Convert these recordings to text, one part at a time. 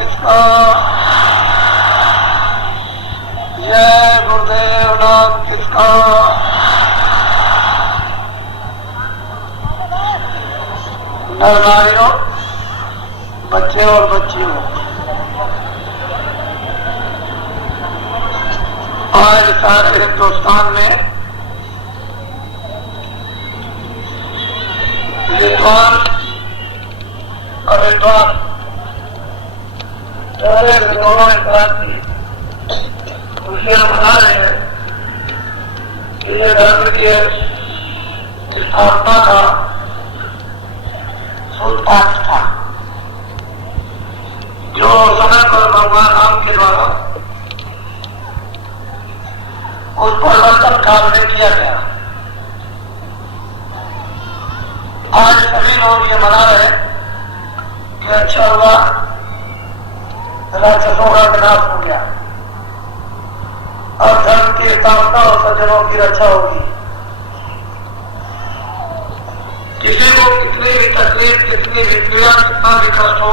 किसका, जय गुरुदेव नाम किसका। नर नारियों, बच्चे और बच्चियों, आज सारे हिंदुस्तान में विद्वान अविद्वान सारे विद्वानों ने क्रांति खुशियां मना रहे हैं कि ये धर्म की स्थापना का सूत्रपात था, जो समय पर भगवान राम के द्वारा उस परिवर्तन काल में किया गया। आज सभी लोग ये मना रहे कि अच्छा हुआ राक्षसों का विनाश हो गया, अब धर्म की स्थापना और सज्जनों की रक्षा होगी। किसी को कितनी भी तकलीफ, कितनी भी पीड़ा, कितना भी कष्ट हो,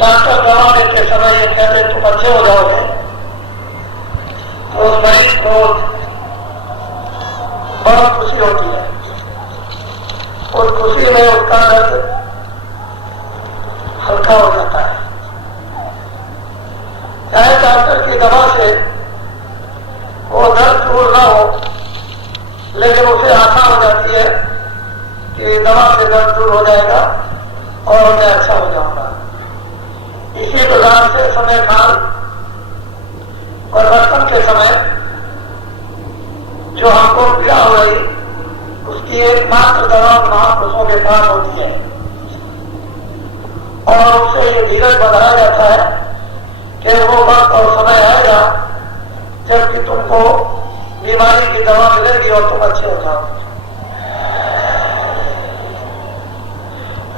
डॉक्टर दवा देते समय ये कहते तुम अच्छे हो जाओगे, तो उस मरीज को बहुत खुशी होती है। उस खुशी में उसका दर्द हल्का हो जाता है। चाहे डॉक्टर की दवा से वो दर्द दूर ना हो, लेकिन उसे आशा हो जाती है कि दवा से दर्द दूर हो जाएगा और मैं अच्छा हो जाऊंगा। इसी प्रकार से समय काल परिवर्तन के समय जो हमको पीड़ा हो रही, उसकी एकमात्र दवा महापुरुषों के पास होती है, और उससे ये धीरज बढ़ाया जाता है कि वो वक्त और समय आएगा जबकि तुमको बीमारी की दवा मिलेगी और तुम अच्छे हो जाओगे।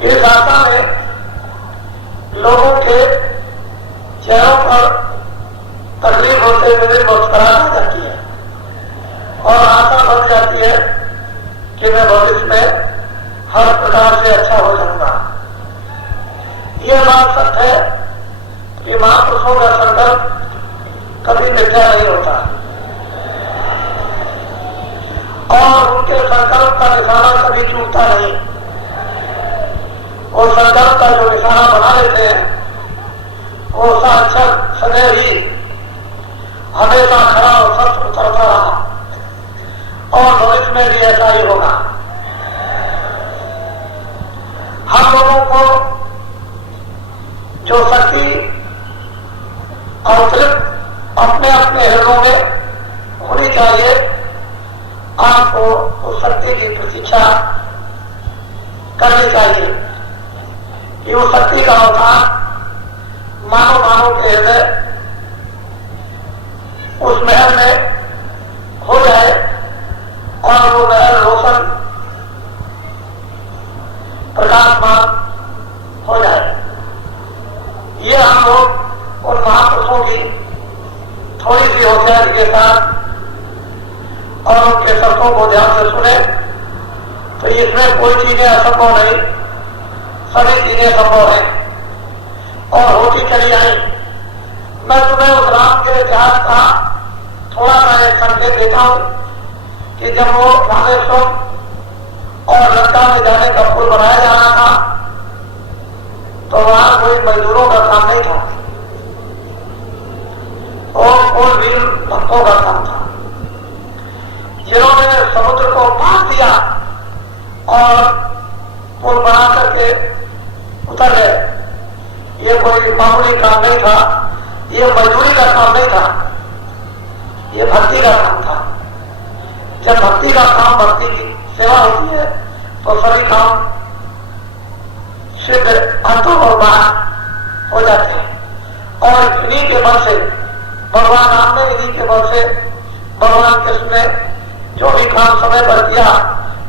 इस आशा में लोगों के चेहरों पर तकलीफ होते हुए मुस्कुराहट आ जाती है और आशा बढ़ जाती है कि मैं भविष्य में हर प्रकार से अच्छा हो जाऊंगा। यह बात सच है कि महापुरुषों का संकल्प कभी मिथ्या नहीं होता और उनके संकल्प का निशाना कभी चूकता नहीं। और संकल्प का जो निशाना बना लेते हैं वो साक्षात सदैव ही हमेशा खरा और सच उतरता रहा और भविष्य में भी ऐसा ही होगा। हम लोगों को जो शक्ति अवतरित अपने अपने हृदयों में होनी चाहिए, आपको उस शक्ति की प्रतीक्षा करनी चाहिए कि उस शक्ति का अवतार मानव के हृदय उस महल में हो जाए और वो महल रोशन प्रकाशमान हो जाए। ये हम लोग उन महापुरुषों की थोड़ी सी होशियारी के साथ और उनके शब्दों को ध्यान से सुने तो इसमें कोई चीजें असंभव नहीं, सभी चीजें संभव है और होती चली आई। मैं तुम्हें उस राम के इतिहास का थोड़ा सा एक संकेत देता हूं कि जब वो रामेश्वर और लंका में जाने का पुल बनाया जाना था तो वहां कोई मजदूरों का काम नहीं था, और पुल वीर भक्तों का काम था जिन्होंने समुद्र को पार दिया और पुल बना करके उतर गए। ये कोई मामूली काम नहीं था, ये मजदूरी का काम नहीं था, ये भक्ति का काम था। जब भक्ति का काम, भक्ति की सेवा होती है तो सभी काम सिद्ध अंतों और बाहर हो जाते हैं। और इन्हीं के बल से भगवान राम ने, इन्हीं के बल से भगवान कृष्ण ने जो भी काम समय पर किया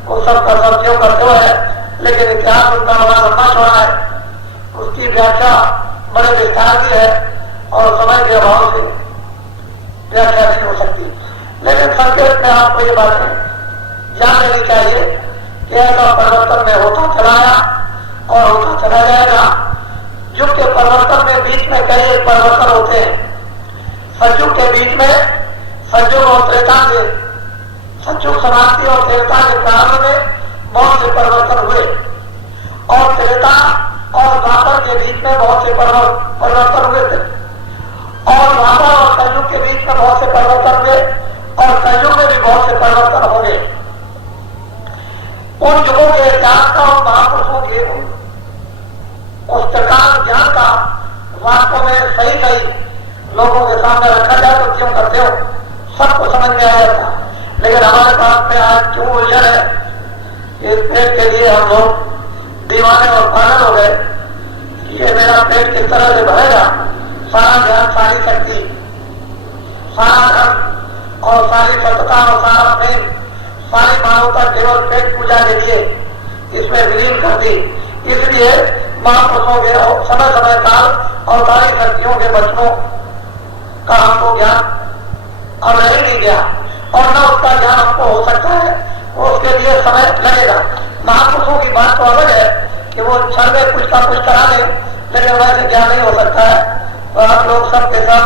वो सब का सत्यों करते हुए, लेकिन इतिहास उनका बड़ा लंबा चौड़ा है, उसकी व्याख्या बड़े विस्तार की है और समय के अभाव से व्याख्या नहीं हो सकती। लेकिन संकेत में आपको ये बातें जान लेनी चाहिए कि ऐसा परिवर्तन में होता चला आया और होता चला जाएगा। परिवर्तन होते हैं। सतयुग के बीच में सतयुग और त्रेता के, सतयुग समाप्ति और त्रेता के प्रारंभ में बहुत से परिवर्तन हुए और त्रेता और द्वापर के बीच में बहुत से परिवर्तन हुए थे और द्वापर और कलयुग के बीच में बहुत से परिवर्तन हुए और कलयुग में भी बहुत से परिवर्तन हो गए। उन युगों के इतिहास का और महापुरुषों के उस प्रकार ज्ञान का वास्तव में सही सही लोगों के सामने रखा जाए तो क्यों करते हो, सबको समझ में आया था। लेकिन हमारे पास में आज क्यों उलझन है, इस पेट के लिए हम लोग दीवाने और पागल हो गए। ये मेरा पेट किस तरह से भरेगा, सारा ज्ञान, सारी शक्ति, सारा धन और सारी सत्ता और सारा प्रेम, सारी मानवता केवल पेट पूजा के लिए इसमें विलीन कर दी। इसलिए महापुरुषों के समय समय काल और सारी शक्तियों के बचनों का हमको ज्ञान अब रह नहीं गया और न उसका ज्ञान हमको हो सकता है, उसके लिए समय लगेगा। महापुरुषों की बात तो अलग है कि वो क्षण में कुछ का कुछ करा दे, लेकिन वैसे ज्ञान नहीं हो सकता है। तो आप लोग सब के सब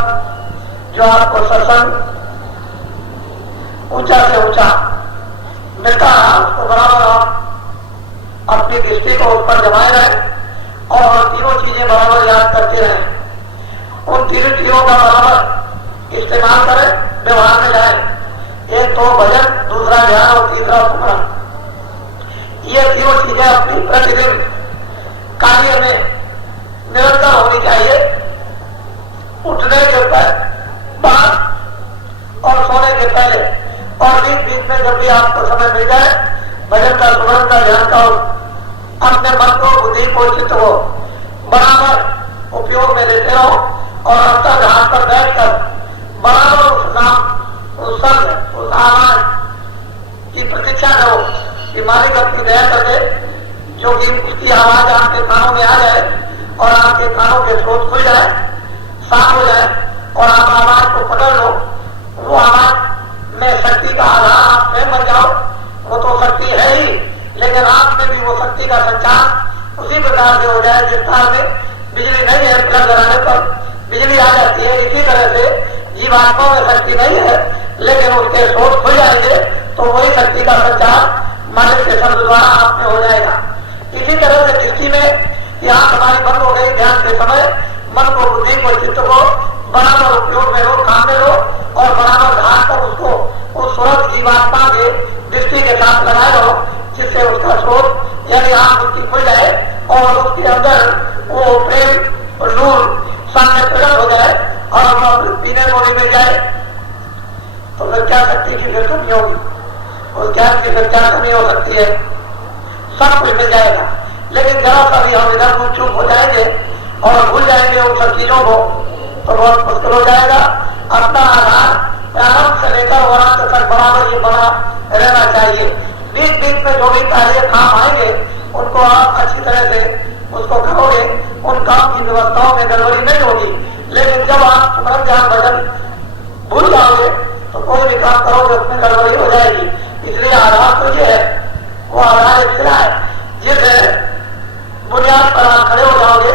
जो आपको सत्संग ऊंचा से ऊंचा मिलता है उसको बराबर आप अपनी दृष्टि को उस पर जमाए रहे और तीनों चीजें बराबर याद करते रहे। उन तीनों चीजों का बराबर इस्तेमाल करें, व्यवहार में जाए। एक तो भजन, दूसरा ज्ञान और तीसरा सुमरन। ये तीनों चीजें अपनी प्रतिदिन कार्य में निरंतर होनी चाहिए। उठने के बाद और सोने के पहले और बीच बीच में जब भी आपको समय मिल जाए भजन का, सुमरन का, ध्यान का अपने मन को, बुद्धि को, चित्त को बराबर उपयोग में लेते रहो और अंतर ध्यान पर बैठकर बराबर उस नाम, उस शब्द, उस आवाज की प्रतीक्षा करो कि मालिक अपनी दया करके जो कि उसकी आवाज आपके कानों में आ जाए और आपके कानों के स्रोत खुल जाए, साफ हो जाए और आप आवाज को पकड़ लो। वो आवाज में शक्ति का आधार आप स्वयं बन जाओ। वो तो शक्ति है ही, लेकिन आप में भी वो शक्ति का संचार उसी प्रकार से हो जाए जिस तरह में बिजली नहीं है, प्लग लगाने पर बिजली आ जाती है। इसी तरह से जीवात्मा में शक्ति नहीं है, लेकिन उसके स्रोत खुल जाएंगे तो वही शक्ति का संचार मालिक के शब्द द्वारा आप में हो जाएगा। इसी तरह से दृष्टि में यहाँ हमारी बंद हो गई, ध्यान के समय मन को, बुद्धि को, चित्त को बराबर उपयोग में लो, काम में लो और बराबर ध्यान कर उसको उस स्रोत जीवात्मा के दृष्टि के साथ लगाए रहो, जिससे उसका स्रोत यानी आंख उसकी खुल जाए और उसके अंदर वो प्रेम और नूर सामने प्रकट हो जाए और पीने को भी मिल जाए। तो फिर क्या शक्ति की फिर कमी होगी, उस ज्ञान की फिर क्या कमी हो सकती है, सब कुछ मिल जाएगा। लेकिन जरा सा भी हम इधर कुछ चूक हो जाएंगे और भूल जाएंगे उन सब चीजों को तो बहुत मुश्किल हो जाएगा। अपना आधार प्रारंभ से लेकर और अंत तक बराबर ये बना रहना चाहिए। बीच बीच में जो भी पहले काम आएंगे उनको आप अच्छी तरह से उसको करोगे, उन काम की व्यवस्थाओं में गड़बड़ी नहीं होगी। लेकिन जब आप सुमरन, ध्यान, भजन भूल जाओगे तो कोई भी काम करोगे उसमें गड़बड़ी हो जाएगी। इसलिए आधार तो ये है, वो आधार एक सिरा है जिसे बुनियाद पर आप खड़े हो जाओगे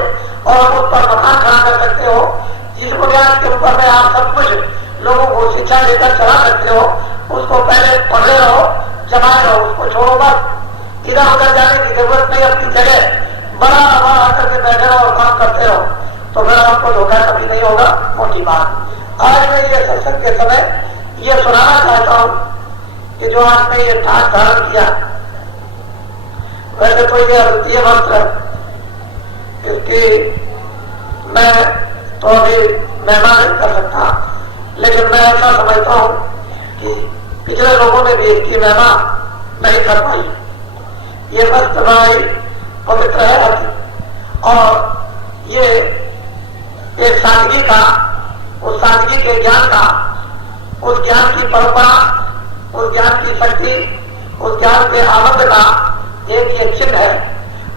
और उस पर मकान खड़ा कर सकते हो। जिस बुनियाद के ऊपर में आप सब कुछ लोगों को शिक्षा देकर चला सकते हो, उसको पहले पढ़े रहो, जमाए रहो, उसको छोड़ो मत। इधर उधर जाने की जरूरत नहीं, अपनी जगह बड़ा आकर के बैठे रहो और काम करते रहो, तो फिर आपको धोखा कभी नहीं होगा। मोटी बात आज मैं ये सत्संग के समय ये सुनाना चाहता हूँ कि जो आपने ये ठाट धारण किया, वैसे तो ये अद्वितीय मंत्र है, इसकी मैं तो अभी महिमा नहीं कर सकता, लेकिन मैं ऐसा समझता हूँ कि पिछले लोगों ने भी इसकी महिमा नहीं कर पाई। ये वस्त्र भाई पवित्र है और ये एक सादगी का, उस सादगी के ज्ञान का, उस ज्ञान की परंपरा, उस ज्ञान की शक्ति, उस ज्ञान के आनंद का एक ये चिन्ह है।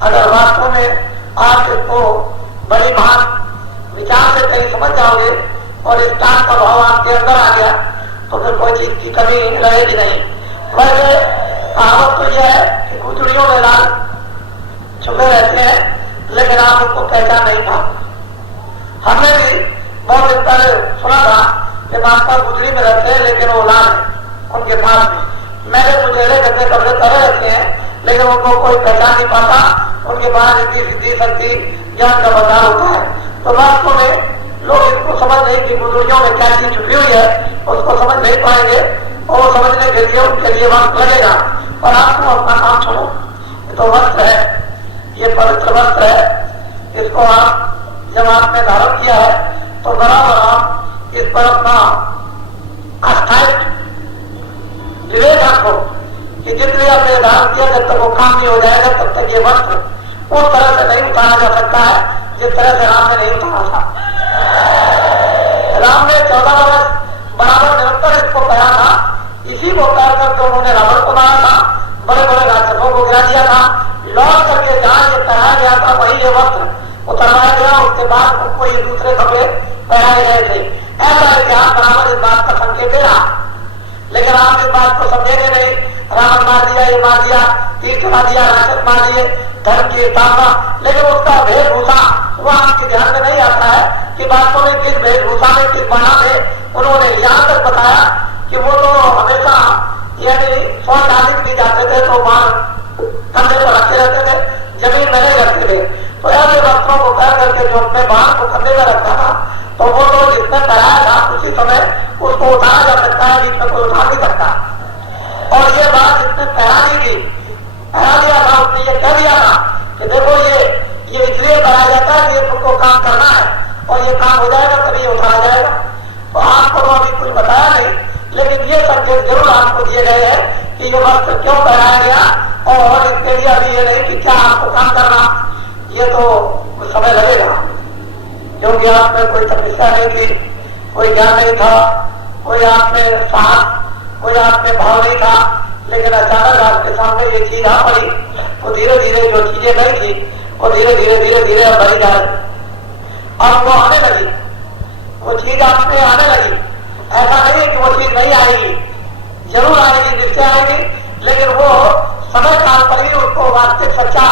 अगर वास्तव में आप इसको बड़ी बात विचार से कहीं समझ जाओगे और इस ज्ञान का भाव आपके अंदर आ गया तो फिर कोई चीज की कमी रहेगी नहीं। वैसे कहावत तो यह है कि गुजरियों में लाल छुपे रहते हैं, लेकिन आप उसको पहचान नहीं पाते। हमने भी बहुत दिन पहले सुना था कि मास्टर गुजरी में रहते हैं, लेकिन वो लाल है उनके पास भी। मैंने मुझे गद्दे कपड़े तरह रखे हैं, लेकिन उनको कोई पहचान नहीं पाता। उनके पास इतनी सिद्धि शक्ति ज्ञान का भंडार होता है। तो वास्तव में लोग इसको समझ नहीं कि बुजुर्गों में क्या चीज छुपी हुई है, उसको समझ नहीं पाएंगे और समझने के लिए उनके लिए वक्त लगेगा। और आपको अपना काम छोड़ो। ये तो वस्त्र है, ये पवित्र वस्त्र है। इसको आप जब आपने धारण किया है तो बराबर आप इस पर अपना अस्थायित्व विवेक रखो कि जितने आपने धारण किया, जब तक वो काम नहीं हो जाएगा तब तक ये वस्त्र उस तरह से नहीं उतारा जा सकता है जिस तरह से राम ने नहीं उतारा था। राम ने 14 वर्ष बराबर निरंतर इसको पहना था। इसी को पहन करके उन्होंने रावण को मारा था, बड़े बड़े राक्षसों को गिरा दिया था। लौट करके जहां ये पहनाया गया था वही ये वस्त्र उतरवाया गया। उसके बाद उनको ये दूसरे कपड़े पहनाए गए थे। ऐसा इतिहास बराबर इस बात का संकेत दे रहा। लेकिन आप इस बात को समझेंगे नहीं। रावण मार दिया, ये मार दिया, तीर चला दिया, राक्षस मार दिए, धर्म की स्थापना, लेकिन उसका वेशभूषा वो आपके ध्यान में नहीं आता है कि वास्तव में किस वेशभूषा में, किस बना में उन्होंने यहाँ तक बताया कि वो तो हमेशा यानी स्वचालित भी जाते थे तो बाल कंधे पर रखे रहते थे, जमीन में नहीं रखते थे। तो ऐसे वस्त्रों को पहन करके जो अपने बाल को कंधे में रखता था, तो वो तो जिसने पहनाया था उसी समय उसको उठाया जा सकता है, बीच में कोई उठा नहीं सकता। और ये बात जिसने पहना दी थी, पहना दिया था, उसने ये कह दिया था कि देखो ये इसलिए कराया जाता है कि ये तुमको काम करना है और ये काम हो जाएगा तभी उठाया जाएगा। तो आपको तो अभी कुछ बताया नहीं, लेकिन ये संकेत जरूर आपको दिए गए हैं कि ये वस्त्र क्यों पहनाया गया और इसके लिए अभी ये नहीं कि क्या आपको काम करना, ये तो कुछ समय लगेगा। क्योंकि आप में कोई तपस्या नहीं थी, कोई ज्ञान नहीं था, कोई आप में साहस, कोई आप में भाव नहीं था, लेकिन अचानक आपके सामने ये चीज आ पड़ी। वो धीरे धीरे जो चीजें नहीं थी वो धीरे धीरे अब बढ़ी जा रही, अब वो आने लगी, वो चीज आप में आने लगी। ऐसा नहीं कि वो चीज नहीं आएगी, जरूर आएगी, निश्चय आएगी, लेकिन वो समय काल पर ही उसको वास्तविक सच्चा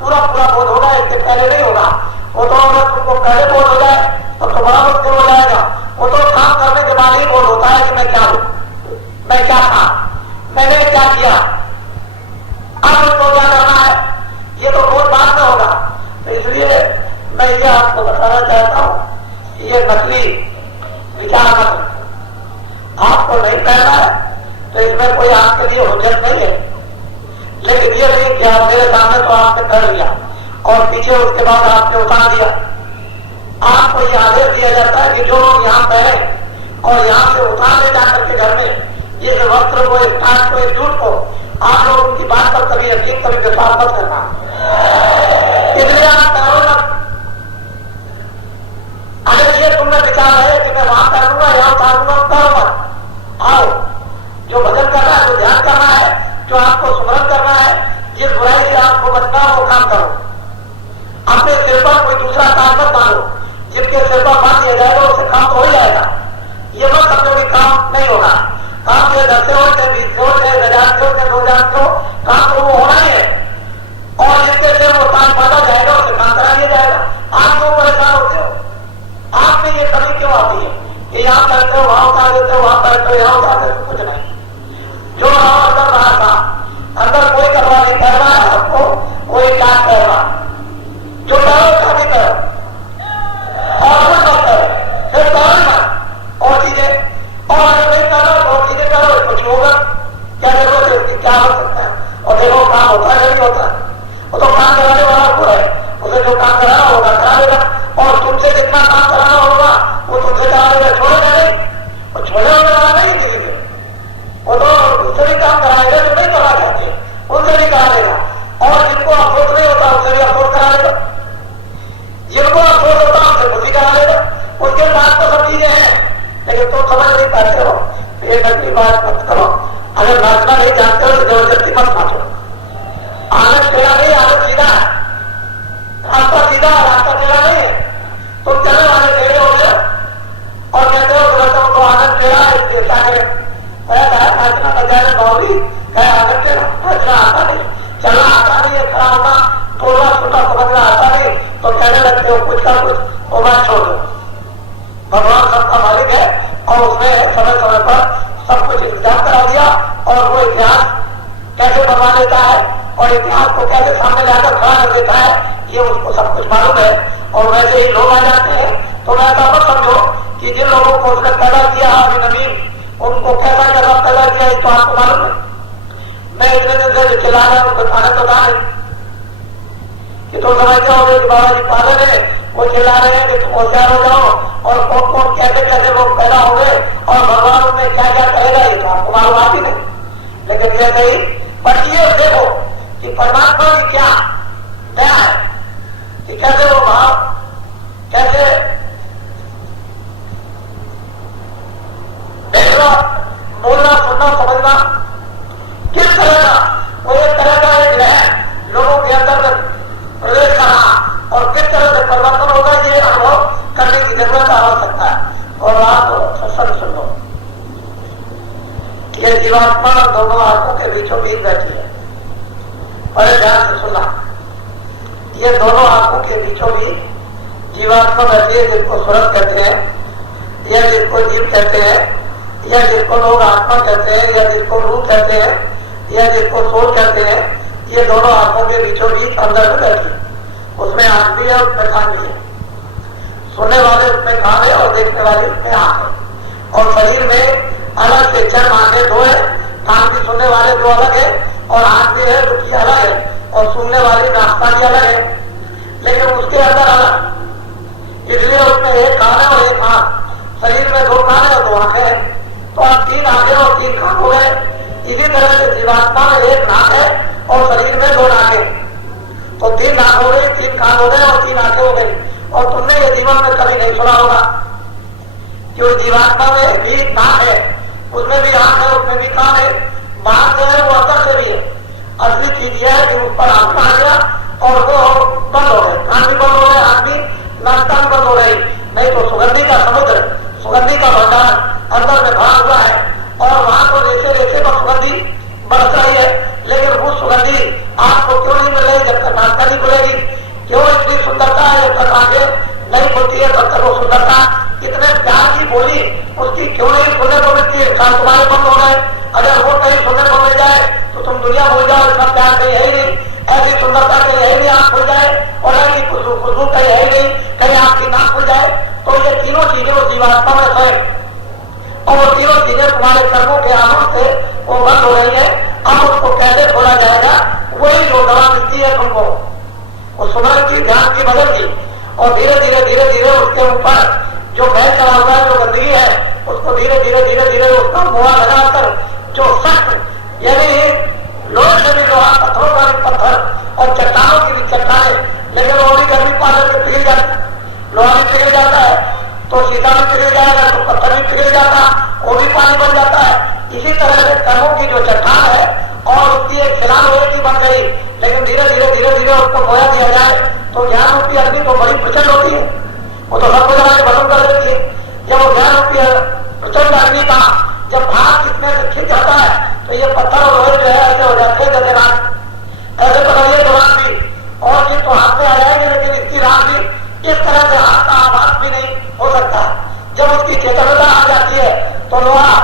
पूरा बोध होगा, इसके पहले नहीं होगा। वो तो अगर तुमको पहले बोध हो जाए तब तो बड़ा मुश्किल हो जाएगा। वो तो काम करने के बाद ही बोध होता है कि मैं क्या हूं, मैं क्या था, मैंने क्या किया, अब उसको क्या करना है, ये तो बहुत बाद में होगा। तो इसलिए मैं ये आपको बताना चाहता हूं कि ये नकली विचार मत, आपको नहीं कहना है तो इसमें कोई आपके लिए हुज्जत नहीं है। लेकिन ये नहीं कि आप मेरे सामने तो आपने कर लिया और पीछे उसके बाद आपने उतार दिया। आपको ये आदेश दिया जाता है कि जो लोग यहाँ पहने और यहाँ से उतार ले जाकर के घर में इस वस्त्र को, इस काट को, इस झूठ को, आप लोग उनकी बात पर कभी यकीन, कभी विश्वास मत करना। इसलिए आप करो ना, अगर ये तुमने विचार है कि मैं वहां करूंगा, यहाँ उतारूंगा, करो मत। आओ, जो भजन करना है, जो ध्यान करना है, जो आपको स्मरण करना है, जिस बुराई से आपको बचना है वो काम करो। अपने सिर पर कोई दूसरा काम मत मानो, जिनके सिर पर बांध दिया जाएगा उससे काम तो हो ही जाएगा। ये मत समझो कि काम नहीं होगा। काम से 10 से 20 से 1000 से 2000 को काम तो वो होना ही है, और जिसके से वो काम बढ़ा जाएगा उससे काम करा दिया जाएगा। आप क्यों परेशान होते हो? आप में ये कमी क्यों आती है कि यहाँ करते हो, वहां उतार देते हो, वहां करते हो, यहाँ उतार देते हो? कुछ नहीं, जो अंदर रहा था, अंदर कोई करवा नहीं कर रहा है आपको, कोई काम कर रहा, जो करो उसका भी करो और कुछ मत करो, फिर करो मत और चीजें, और अगर नहीं करो और चीजें करो, कुछ होगा क्या जरूरत है उसकी, क्या हो सकता है? और देखो काम होता है नहीं होता, वो तो काम कराने वाला को है, उसे जो काम कराना होगा करा देगा, और तुमसे जितना काम कराना होगा वो तुमसे करा देगा, छोड़ेगा नहीं, और छोड़े होने वाला नहीं दिखेंगे, वो तो उससे भी काम कराएगा जो नहीं करा चाहते, उनसे भी करा देगा, और जिनको अफसोस नहीं होता उससे भी अफसोस करा देगा, जिनको अफसोस होता उनसे खुशी करा देगा। उसके बाद तो सब चीजें हैं, लेकिन तुम समझ नहीं पाते हो। ये नकली बात मत करो। अगर नाचना नहीं जानते हो तो जबरदस्ती मत नाचो। आनंद टेढ़ा नहीं, आनंद सीधा है, रास्ता सीधा, रास्ता टेढ़ा नहीं है। तुम चले वाले टेढ़े हो गए और कहते हो तुम्हें तो आनंद टेढ़ा है, इसलिए क्या करें? नाचना बजाने बावली है, आनंद टेढ़ा, नाचना आता नहीं, चलना आता नहीं है, खड़ा होना थोड़ा छोटा समझना आता नहीं, तो कहने लगते हो कुछ का कुछ, वो बात छोड़ दो। कर देता है, ये उसको सब कुछ मालूम है। और वैसे ही लोग आ जाते हैं तो ऐसा मत समझो कि जिन लोगों को उसने पैदा किया अभी नबीन, उनको कैसा कैसा पैदा किया ये तो आपको मालूम है। मैं इतने दिन से चिल्ला रहा हूँ, कोई खाने तो था नहीं कि तुम समझते हो कि बाबा जी पागल है, वो चिल्ला रहे हैं कि तुम होशियार हो जाओ और कौन कौन कैसे कैसे लोग पैदा हो गए और भगवान उनमें क्या क्या करेगा ये तो आपको मालूम आती नहीं। लेकिन ये नहीं, पर ये देखो कि परमात्मा की क्या दया है कि कैसे वो भाव, कैसे देखना, बोलना, सुनना, समझना किस तरह का, वो एक तरह का एक है लोगों के अंदर प्रवेश करना और किस तरह से परिवर्तन होगा ये अनुभव करने की जरूरत आवश्यकता है। और आप सत्संग सुनो, ये जीवात्मा दोनों आंखों के बीचों बीच बैठी है, बड़े ध्यान से सुनना। ये दोनों आंखों के बीचों बीच जीवात्मा बैठी है, जिसको सूरत कहते हैं या जिसको जीव कहते हैं या जिसको लोग आत्मा कहते हैं या जिसको रूह कहते हैं या जिसको सोल कहते हैं। ये दोनों आंखों के बीचों बीच अंदर में बैठी है, उसमें आंख भी है, उसमें कान भी है, सुनने वाले उसमें कान है और देखने वाले उसमें आंख है। और शरीर में अलग से चर्म आंखें दो है, कान भी सुनने वाले दो अलग है और आंख भी है जो कि अलग है और सुनने वाली नाश्ता भी अलग है, लेकिन उसके अंदर अलग, इसलिए उसमें एक कान है और एक आंख। शरीर में दो कान है और दो आंखें हैं, तो आप तीन आंखें और तीन कान हो गए। इसी तरह से जीवात्मा में एक नाक है और शरीर में दो नाकें, तो तीन नाक हो गई, तीन कान हो गए और तीन आंखें हो गई। और तुमने ये जीवन में कभी नहीं सुना होगा कि उस जीवात्मा में भी नाक है, उसमें भी आंख है, उसमें भी कान है, बाहर से है वो अंदर से भी है। असली चीज यह है कि उस पर आंख आ गया और वो बंद हो गए, कान भी बंद हो गए, आंख भी, नाश्ता भी बंद हो गई। नहीं तो सुगंधी का समुद्र, सुगंधी का भंडार अंदर में भरा हुआ है और वहां तो रेसे रेसे पर सुगंधी बरस रही है, लेकिन वो सुगंधी आपको क्यों नहीं मिल रही जब तक नाश्ता नहीं खुलेगी? क्यों इतनी सुंदरता है जब तक आंखें नहीं खुलती है तब तक वो सुंदरता, इतने प्यार की बोली उसकी क्यों नहीं सुनने को मिलती है? कान तुम्हारे बंद हो गए, अगर वो कहीं सुनने को मिल जाए तो तुम दुनिया भूल जाओ, इतना प्यार कहीं है ही नहीं, ऐसी सुंदरता कहीं है ही नहीं, आंख खुल जाए और ऐसी खुशबू कहीं है ही नहीं, कहीं आपकी नाक खुल जाए। तो ये तीनों चीजें वो जीवात्मा में है और वो तीनों चीजें तुम्हारे कर्मों के आनंद से वो बंद हो रही है। अब उसको कैसे खोला जाएगा? वही जो दवा मिलती है तुमको, वो सुमरन की, ध्यान की, भजन की, और धीरे धीरे धीरे धीरे उसके ऊपर जो बैल चला हुआ है, जो गंदगी है, उसको धीरे धीरे धीरे धीरे उसका मुआ लगाकर जो सख्त यानी लोहे से भी लोहा, पत्थरों का भी पत्थर और चट्टानों की भी चट्टाने, लेकिन वो भी गर्मी पाकर के पिघल जाती, लोहा भी पिघल जाता है तो सीधा भी पिघल जाएगा, तो पत्थर भी पिघल जाता, वो भी पानी बन जाता है। इसी तरह से कर्मों की जो चट्टान है और उसकी एक खिलान लोहे की बन गई, लेकिन धीरे धीरे धीरे धीरे उसको बोया दिया जाए तो ज्ञान रूपी अग्नि तो बड़ी प्रचंड होती है, वो तो सबको जला के भस्म कर देती है। जब वो ज्ञान रूपी प्रचंड अग्नि का जब भाग कितने से खिंच जाता है तो ये पत्थर और लोहे जो है ऐसे हो जाते हैं जैसे रात, ऐसे पकड़िए तो रात भी और ये तो हाथ में आ जाएगी, लेकिन इसकी रात भी इस तरह से हाथ का आवाज भी नहीं हो सकता। जब उसकी चेतनता आ जाती है तो लोहा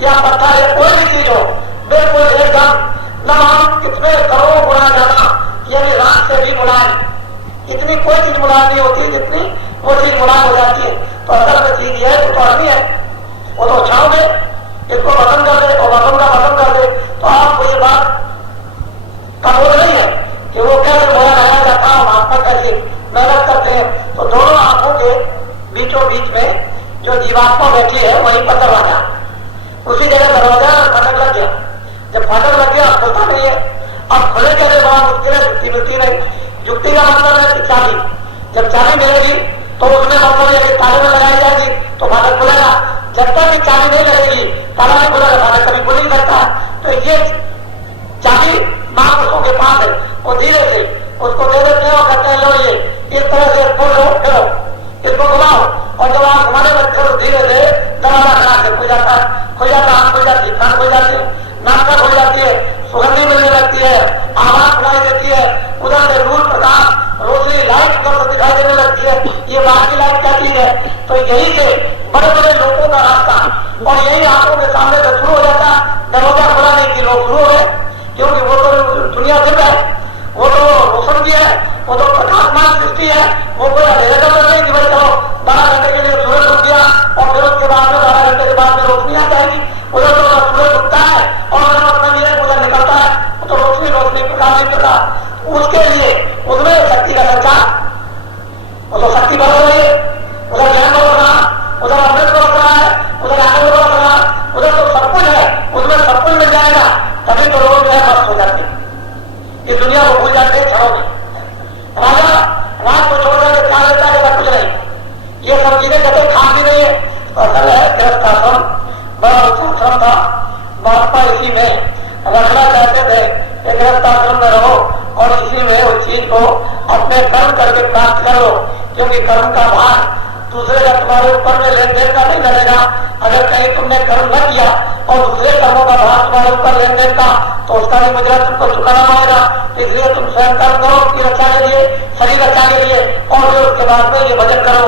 या पत्थर या कोई भी चीज हो बिल्कुल एकदम न मालूम कितने करोड़ों गुना ज्यादा, यानी रात से भी मुलायम, इतनी कोई चीज मुलायम नहीं होती जितनी वो चीज मुलायम हो जाती है। तो असल में चीज ये है तो आदमी है, वो तो छाव दे, इसको वजन कर दे और वजन का वजन कर दे, तो आपको ये बात का बोल नहीं है कि वो कैसे बोला लगाया जाता है, महात्मा कैसे मेहनत करते हैं। तो दोनों आंखों के बीचों बीच में जो जीवात्मा बैठी है वहीं पर दरवाजा, उसी जगह दरवाजा फाटक लग गया। जब फाटक लग गया खुलता नहीं है, अब खुले के बड़ा मुश्किल है, जुक्ति मिलती नहीं। जुक्ति का मतलब है कि चाबी, जब चाबी मिलेगी तो उसमें मतलब है कि ताले में लगाई जाएगी तो फाटक खुलेगा। जब तक कि चाबी नहीं लगेगी ताला नहीं खुलेगा, फाटक कभी खुल नहीं सकता। तो ये चाबी महापुरुषों के पास है, वो धीरे से उसको दे देते हैं और कहते हैं लो ये इस तरह से खोल लो, फिरो इसको घुमाओ, और जब आप घुमाने लगते हो धीरे से दरवाजा खड़ा से खुल जाता है, खुल जाता, आंख खुल जाती है, कान खुल जाती है, नाक खुल जाती है, सुगंधी मिलने लगती है, आवाज सुनाई देती है, उधर से दूर प्रकाश रोशनी लाइट कर दिखाई देने लगती है। ये बाकी लाइट क्या चीज है? तो यही से बड़े बड़े लोगों का रास्ता और यही आंखों के सामने से शुरू हो जाता, दरवाजा खुला नहीं कि लोग शुरू हो गए, क्योंकि वो तो दुनिया दिन है, वो तो रोशन भी है वो तो शक्ति बढ़ रही है, उधर ज्ञान बढ़ रहा, उधर अमृत बढ़ रहा है, उधर आनंद बढ़ रहा, उधर तो सब कुछ है, उसमें सब कुछ मिल जाएगा। तभी तो लोग जो है मस्त हो जाते, इस दुनिया को भूल जाते हैं क्षणों में। राजा रात को छोड़ करके खा लेता है, कुछ नहीं, ये सब चीजें कहते खा भी नहीं है। असल है गृहस्थ आश्रम बड़ा आश्रम था, महात्मा इसी में रखना चाहते थे कि गृहस्थ आश्रम में रहो और इसी में उस चीज को अपने कर्म करके प्राप्त करो, क्योंकि कर्म का भार दूसरे का तुम्हारे ऊपर में लेन देन का नहीं लगेगा। अगर कहीं तुमने कर्म न किया और दूसरे कर्मों का भार तुम्हारे ऊपर लेन देन का, तो उसका भी मुजरा तुमको चुकाना पड़ेगा। इसलिए तुम स्वयं कर्म करो उसकी रक्षा के लिए, शरीर रक्षा के लिए, और फिर उसके बाद में ये भजन करो,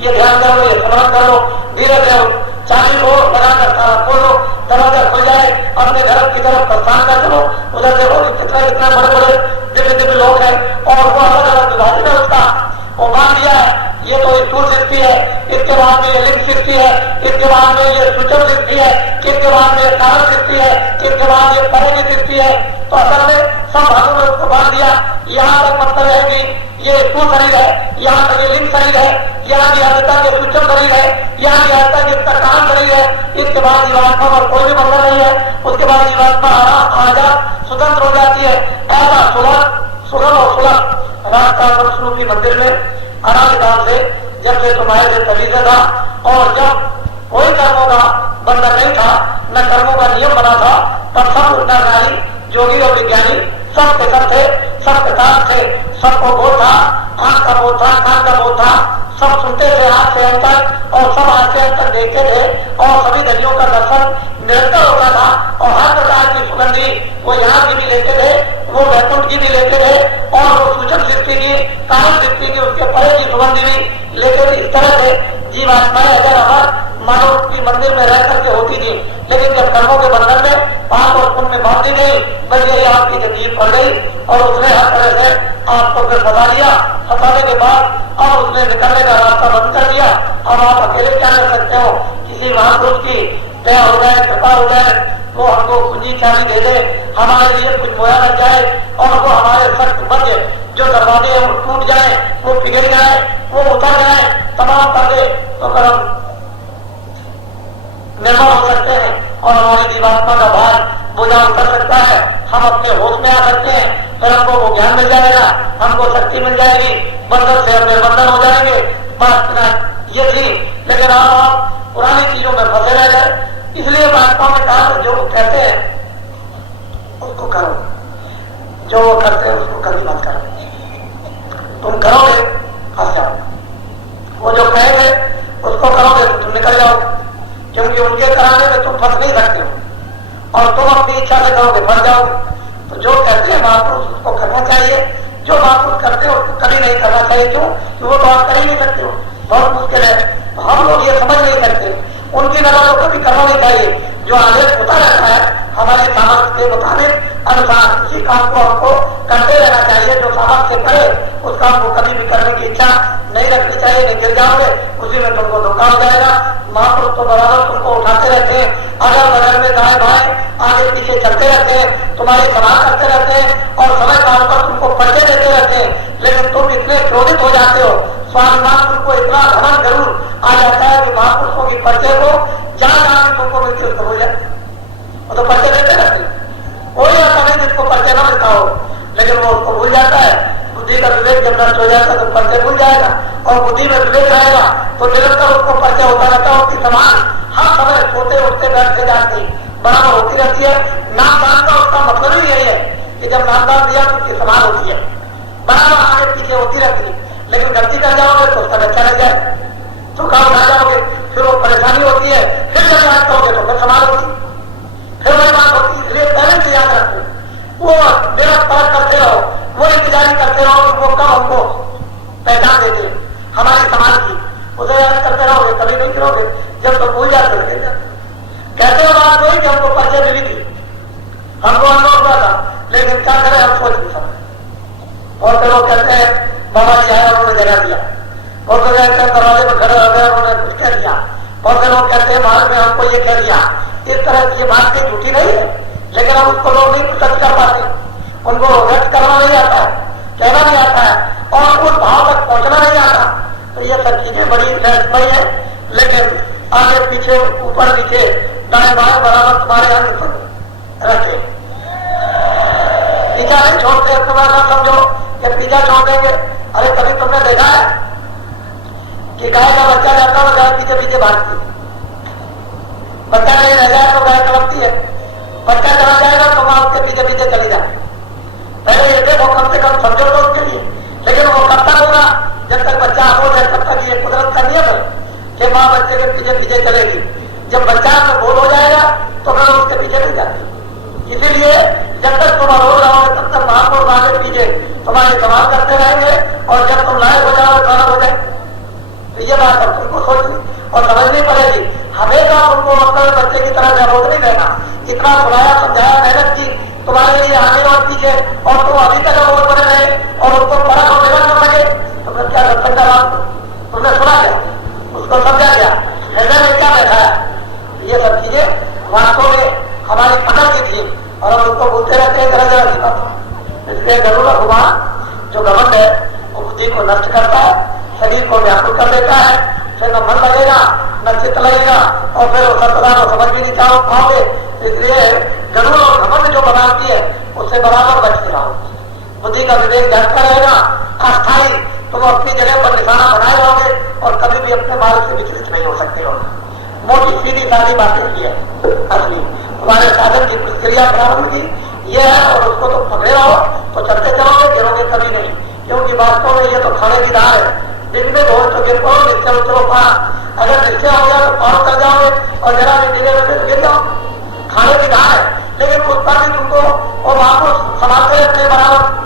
ये ध्यान करो, ये स्मरण करो, धीरे रहो, चाबी को लगाकर ताला खोलो, दरवाजा खुल जाए, अपने घर की तरफ प्रस्थान कर चलो। उधर देखो कितना कितना बड़े बड़े दिव्य दिव्य लोग हैं, और वो अलग अलग विभाजन है उसका, वो मान लिया ये तो स्थूल सृष्टि है, इसके बाद में ये लिंग सृष्टि है, इसके बाद में ये सूचक सृष्टि है, इसके बाद में कारण सृष्टि है, इसके बाद ये परे की सृष्टि है। तो असल में सब भागों में उसको बांध दिया। यहाँ तक मतलब है कि ये स्थूल शरीर है, यहाँ तक ये लिंग शरीर है, यहाँ की हद तक ये सूचक शरीर है, यहाँ की हद तक इसका कारण शरीर है। इसके बाद जीवात्मा और कोई भी बंधन नहीं है, उसके बाद जीवात्मा आजाद स्वतंत्र हो जाती है। ऐसा सुलभ और सुलभ रास्ता स्वरूप की मंदिर में अनादिकाल से जब से तुम्हारे से तभी से था, और जब कोई कर्मों का बंधन नहीं था, न कर्मों का नियम बना था, तब सब उन्नतकारी जोगी और विज्ञानी सबके सब थे, सबके साथ थे, सबको बोध था, आंख का बोध था, कान का बोध था, सब सुनते थे हाथ से अंत तक, और सब हाथ से अंत तक देखते थे, और सभी गलियों का दर्शन निरंतर होता था, और हर प्रकार की सुगंधी वो यहाँ की भी लेते थे, वो वैकुंठ की भी लेते थे, और वो सूचक सृष्टि की, कारण सृष्टि की, उसके परे की सुगंधी भी लेते थे। इस तरह से जीवात्माएं अगर हमार मानव की मंदिर में रह करके होती थी, लेकिन जब कर्मों के बंधन में पाप और पुण्य में बांध दी गई, बस यही आपकी तकलीफ पड़ गई, और उसने हर तरह से आपको फिर फंसा दिया। फंसाने के बाद अब उसने निकलने का रास्ता बंद कर दिया। अब आप अकेले क्या कर सकते हो, किसी महापुरुष की दया हो जाए, कृपा हो जाए, वो हमको पूंजी चाबी दे दे, हमारे लिए कुछ मोया लग जाए, और वो हमारे सख्त बंद जो दरवाजे हैं वो टूट जाए, वो पिघल जाए, वो उतर जाए, तमाम कर दे, तो फिर हम निर्भर हो सकते हैं, और हमारी जीवात्मा का भार बोझा उतर सकता है, हम अपने होश में आ सकते हैं, फिर हमको वो ज्ञान मिल जाएगा, हमको शक्ति मिल जाएगी, बंधन से हम निर्बंधन हो जाएंगे। बस ये थी, लेकिन आप पुरानी चीजों में फंसे रह गए। इसलिए महात्माओं ने कहा जो कहते हैं उसको करो, जो वो करते हैं उसको कभी मत करो। तुम करोगे फंस जाओ, वो जो कहेंगे उसको करोगे तो तुम निकल जाओ, क्योंकि उनके कराने में तुम फंस नहीं सकते हो, और तुम अपनी इच्छा से करोगे फंस जाओगे। तो जो कहते हैं महापुरुष उसको करना चाहिए, जो महापुरुष करते हो उसको कभी नहीं करना चाहिए। क्यों? वो तो आप कर ही नहीं सकते हो, बहुत मुश्किल है। हम लोग ये समझ नहीं सकते, उनकी नजर को कभी करना नहीं चाहिए। जो आदेश होता रहता है हमारे सामर्थ्य के मुताबिक अनुसार उसी काम को हमको करते रहना चाहिए। जो सामर्थ्य करे उस काम को कभी भी करने की इच्छा नहीं रखनी चाहिए, नहीं गिर जाओगे, उसी में तुमको धोखा हो जाएगा। महापुरुष तो बराबर तुमको उठाते रहते हैं, अगल बगल में दाएं बाएं आगे पीछे चलते रहते हैं, तुम्हारी सलाह करते रहते हैं, और समय काल पर तुमको परिचय देते रहते हैं, लेकिन तुम इतने क्रोधित हो जाते हो, स्वाभिमान तुमको इतना घमंड जरूर आ जाता है कि महापुरुषों की परिचय को जहां जहां भी तुमको मिलती उसको भूल जाए। वो तो परिचय देते रहते हैं, कोई ऐसा नहीं जिसको परिचय न मिलता हो, लेकिन वो उसको भूल जाता है। बुद्धि का विवेक जब नष्ट हो जाता है तो परिचय भूल जाएगा, और बुद्धि में विवेक रहेगा तो निरंतर उसको परिचय होता रहता है। उसकी समान हर समय सोते उठते बैठते जाते बराबर होती रहती है। नामदान का उसका मतलब ही यही है कि जब नामदान दिया तो उसकी समान होती है, बराबर आगे पीछे होती रहती है। लेकिन गलती कर जाओगे तो उसका बच्चा लग जाए, धोखा उठा जाओगे, फिर वो परेशानी होती है, फिर जब याद करोगे तो फिर समान होती, फिर वही बात होती। इसलिए पहले से याद रखो, वो मेरा परख करते रहो, वो इंतजारी करते रहो कि वो कब हमको पहचान देते हमारी समाज की, उसे याद करते रहोगे कभी नहीं करोगे, जब तो भूल जाते कहते हो बात वही कि हमको परिचय मिली थी, हमको अनुभव हुआ था, लेकिन क्या करें हम सोच नहीं सकते। और फिर वो कहते हैं बाबा जी आए उन्होंने जगा दिया, और फिर दरवाजे पर खड़े हो गए उन्होंने कुछ कह दिया, और फिर लोग कहते हैं भारत में हमको ये कह दिया। इस तरह की बात की झूठी नहीं है, लेकिन हम उसको लोग नहीं सच कर पाते, उनको व्यक्त करना नहीं आता है, कहना नहीं आता है, और उस भाव तक पहुंचना नहीं आता। डिफेंस वही है, लेकिन आगे पीछे ऊपर नीचे दाएं बाएं बराबर तुम्हारे अंग पर रखे। पीछा नहीं छोड़ते, तुम ऐसा समझो कि पीछा छोड़ देंगे। अरे कभी तुमने देखा है कि गाय का बच्चा जाता है, गाय पीछे पीछे भागती है, बच्चा नहीं रह जाए तो गाय कलपती है, बच्चा चला जाएगा तो मां उसके पीछे पीछे चली जाए। पहले ये देखो, कम से कम समझो तो उसके लिए, लेकिन वो कब तक होगा? जब तक बच्चा हो जाए तब तक। ये कुदरत का नियम है कि मां बच्चे के पीछे पीछे चलेगी। जब बच्चा में बोल हो जाएगा तो फिर उसके पीछे नहीं जाती। इसीलिए जब तक तुम अरोज रहोगे तब तक महापुरुष आगे पीछे तुम्हारे सवाल करते रहेंगे, और जब तुम लायक हो जाओगे खड़ा हो जाए। तो ये बात अब तुमको सोचनी और समझनी पड़ेगी। हमेशा तुमको मतलब बच्चे की तरह जागरूक नहीं रहना। इतना सुनाया समझाया, मेहनत की तुम्हारे लिए आगे और पीछे, और तुम अभी तक अवोध बने रहे और उनको बड़ा और निगम न लगे तो फिर क्या कर सकता? तुमने सुना क्या? उसको समझा क्या? हृदय में क्या बैठा है? ये सब चीजें वास्तव में हमारी पकड़ की थी और हम उनको बोलते रहते हैं जरा जरा की बात। इसलिए गरुड़ भगवान जो घमंड है वो बुद्धि को नष्ट करता है, शरीर को व्याकुल कर देता है, फिर न मन लगेगा न चित्त लगेगा, और फिर वो सत्यता को समझ भी नहीं पाओगे। इसलिए गरुड़ और घमंड जो बनाती है उससे बराबर बचते रहो। बुद्धि का विवेक जागता रहेगा, अस्थायी तुम अपनी जगह पर निशाना बनाए रहोगे और कभी भी अपने मार्ग से विचलित नहीं हो सकते हो। मोटी सीधी सारी बातें की है असली तुम्हारे साधन की प्रक्रिया प्रारंभ की ये है, और उसको तो पकड़े रहो तो चलते चलोगे, गिरोगे कभी नहीं। क्योंकि वास्तव में ये तो खाने की दाल है। दिन में हो तो गिर पाओ, निश्चय चलो पार। अगर निश्चय हो जाए तो पार कर जाओगे, और जरा भी नीले में से गिर जाओ। खाने की दाल है, लेकिन उस पर भी तुमको और वापस संभालते रहते हैं बराबर।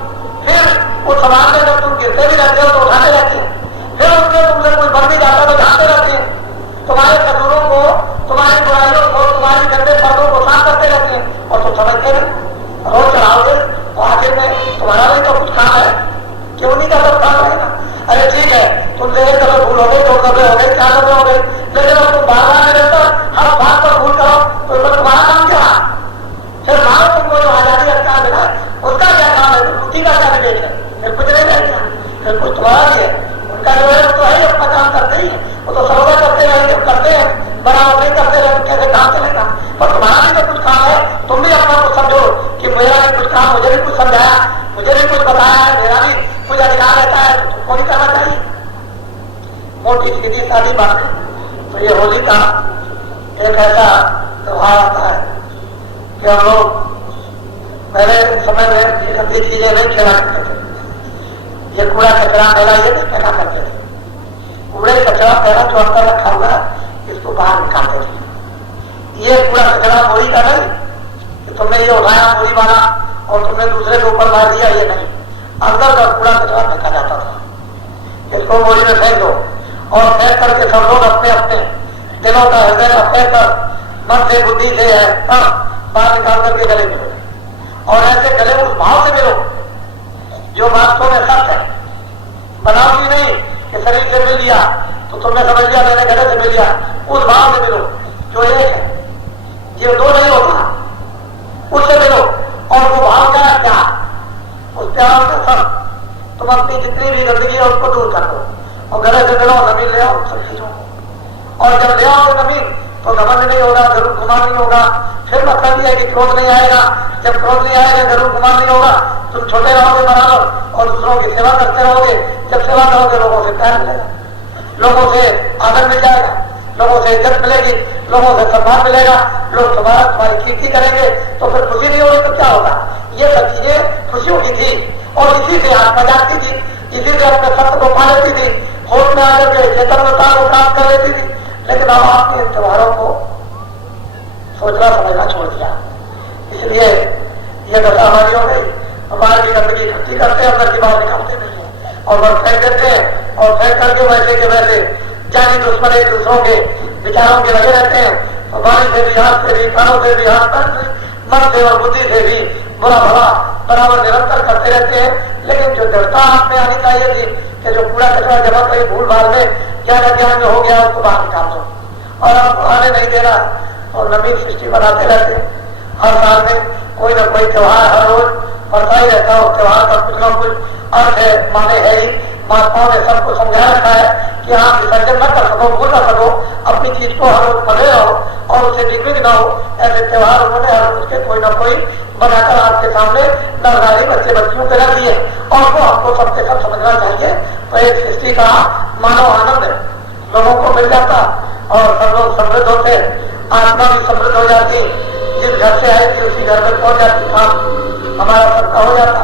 फिर वो संभालने जब तुम गिरते भी रहते हो तो उठाते रहते हैं, फिर उसमें तुमसे कोई बन भी जाता तो जानते रहते हैं। तुम्हारे कसूरों को, तुम्हारी बुराइयों को, तुम्हारी गंदे पर्दों को साफ करते रहते हैं, और तुम समझते नहीं। रोज चढ़ाओगे तो आखिर में तुम्हारा भी तो कुछ काम है, क्यों नहीं का सब काम रहेगा? अरे ठीक है, तुम एक दफे भूल हो गए, 2 दफे हो गए, 4 दफे हो गए, लेकिन अब तुम बार बार निरंतर हर बात पर भूल करो तो तुम्हारा काम क्या? फिर मानो तुमको जो आजादी अधिकार मिला उसका क्या काम है? बुद्धि का क्या विवेक है? फिर कुछ नहीं रहेगा, फिर कुछ तुम्हारा भी है। उनका जो है तो है अपना काम करते ही, वो तो सर्वदा करते रहेंगे, करते हैं बराबर नहीं करते रहेंगे, कैसे काम चलेगा? और तुम्हारा भी तो कुछ काम है, तुम भी अपना कुछ समझो कि मेरा भी कुछ काम, मुझे भी कुछ समझाया, मुझे भी कुछ बताया है, मेरा भी कुछ अधिकार रहता है, तो तुमको भी करना चाहिए। मोटी सीधी सादी बात है। तो ये होली का एक ऐसा त्योहार आता है कि हम लोग पहले समय में ये सभी चीजें नहीं खेला करते थे। ये कूड़ा कचरा पहला ये नहीं फेंका करते थे। कूड़े कचरा पहला जो अंदर रखा हुआ है इसको बाहर निकालते थे। ये कूड़ा कचरा बोरी का नहीं तो तुमने ये उठाया बोरी वाला और तुमने दूसरे के ऊपर मार दिया, ये नहीं। अंदर का कूड़ा कचरा फेंका जाता था। इसको बोरी में फेंक दो और फेंक करके सब लोग अपने अपने दिलों का हृदय का फेंक कर मन से बुद्धि से है बाहर निकाल करके गले मिलो, और ऐसे गले उस भाव से मिलो जो वास्तव में सत्य है। बनावटी नहीं कि शरीर से मिल लिया तो तुमने समझ लिया मैंने गले से मिल लिया, उस भाव से मिलो जो एक है, ये दो नहीं होता, उससे मिलो। और वो भाव क्या है? क्या उस प्यार से सब तुम अपनी जितनी भी गंदगी है उसको दूर कर दो और गले से मिलो, नमीन ले आओ सब चीजों। और जब ले आओगे नमीन तो घमंड नहीं होगा, गरुड़ गुमान नहीं होगा। फिर मतलब यह है कि क्रोध नहीं आएगा। जब क्रोध नहीं आएगा गरुड़ गुमान नहीं होगा, तुम छोटे रहोगे बराबर और दूसरों की सेवा करते रहोगे। जब सेवा करोगे लोगों से प्यार मिलेगा, लोगों से आदर मिल जाएगा, लोगों से इज्जत मिलेगी, लोगों से सम्मान मिलेगा, लोग तुम्हारी कीर्ति करेंगे। तो फिर खुशी नहीं होगी तो क्या होगा? ये सब चीजें खुशियों की थी और इसी से आत्मा जागती थी, इसी से अपने सत्य को पा लेती थी, होश में आकर के चेतनता को प्राप्त कर लेती थी। लेकिन अब आपने इन त्योहारों को सोचना समझना छोड़ दिया, इसलिए ये दशा हमारी हो गई। हमारे की गंदगी इकट्ठी करते हैं, अंदर की बात निकालते नहीं है और बस फेंक देते हैं। और फेंक करके वैसे के वैसे जानी दुश्मन एक दूसरों के विचारों के लगे रहते हैं। तो वाणी से भी, हाथ से भी, कानों से भी, हाथ पैर से, मन से और बुद्धि से भी बुरा भला बराबर निरंतर करते रहते हैं। लेकिन जो दृढ़ता हाथ में आनी चाहिए थी कि जो कूड़ा कचरा जमा कहीं भूल भाल में ज्यादा ज्ञान जो हो गया उसको बाहर निकाल दो, और अब आने नहीं देना और नवीन सृष्टि बनाते रहते हैं। हर साल में कोई ना कोई त्योहार हर रोज बढ़ता ही रहता है। त्योहार का कुछ ना कुछ अर्थ है, माने है ही, महात्माओं ने सबको समझा रखा है कि आप विसर्जन न कर सको, भूल न सको, अपनी चीज को हर रोज पढ़े रहो और उसे निर्विघ्न न हो। ऐसे त्योहार उन्होंने हर रोज के कोई ना कोई बनाकर आपके सामने नवरारी बच्चे बच्चियों के रख दिए और वो हमको सबके सब समझना चाहिए। तो एक सृष्टि का मानव आनंद लोगों को मिल जाता और सब लोग समृद्ध होते, आत्मा भी समृद्ध हो जाती, जिस घर से आए थी उसी घर में पहुंच जाती, काम हमारा सबका हो जाता।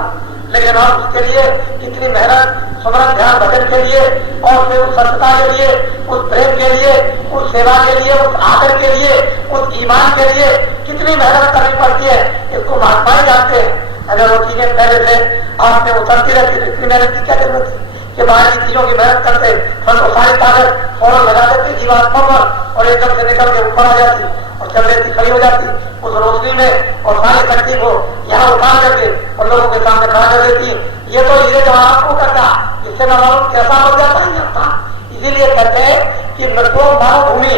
लेकिन हम उसके लिए इतनी मेहनत, सुमरन, ध्यान, भजन के लिए और फिर उस सत्यता के लिए, उस प्रेम के लिए, उस सेवा के लिए, उस आदर के लिए, उस ईमान के लिए कितनी मेहनत करनी पड़ती है, इसको महात्मा ही जानते हैं। अगर वो चीजें पहले से आपने उतरती रहती तो इतनी मेहनत की क्या जरूरत है कि बाहर की चीजों की मेहनत करते, फिर वो सारी ताकत फौरन लगा देती जीवात्मा पर और एकदम से निकल के ऊपर आ जाती और चल देती, खड़ी हो जाती उस रोशनी में और सारी शक्ति को यहाँ उतार करके और लोगों के सामने खड़ा कर देती। ये तो ये जवाब को करता, इससे न मालूम कैसा हो जाता ही जाता। इसीलिए कहते हैं कि मृत्यु मानव भूमि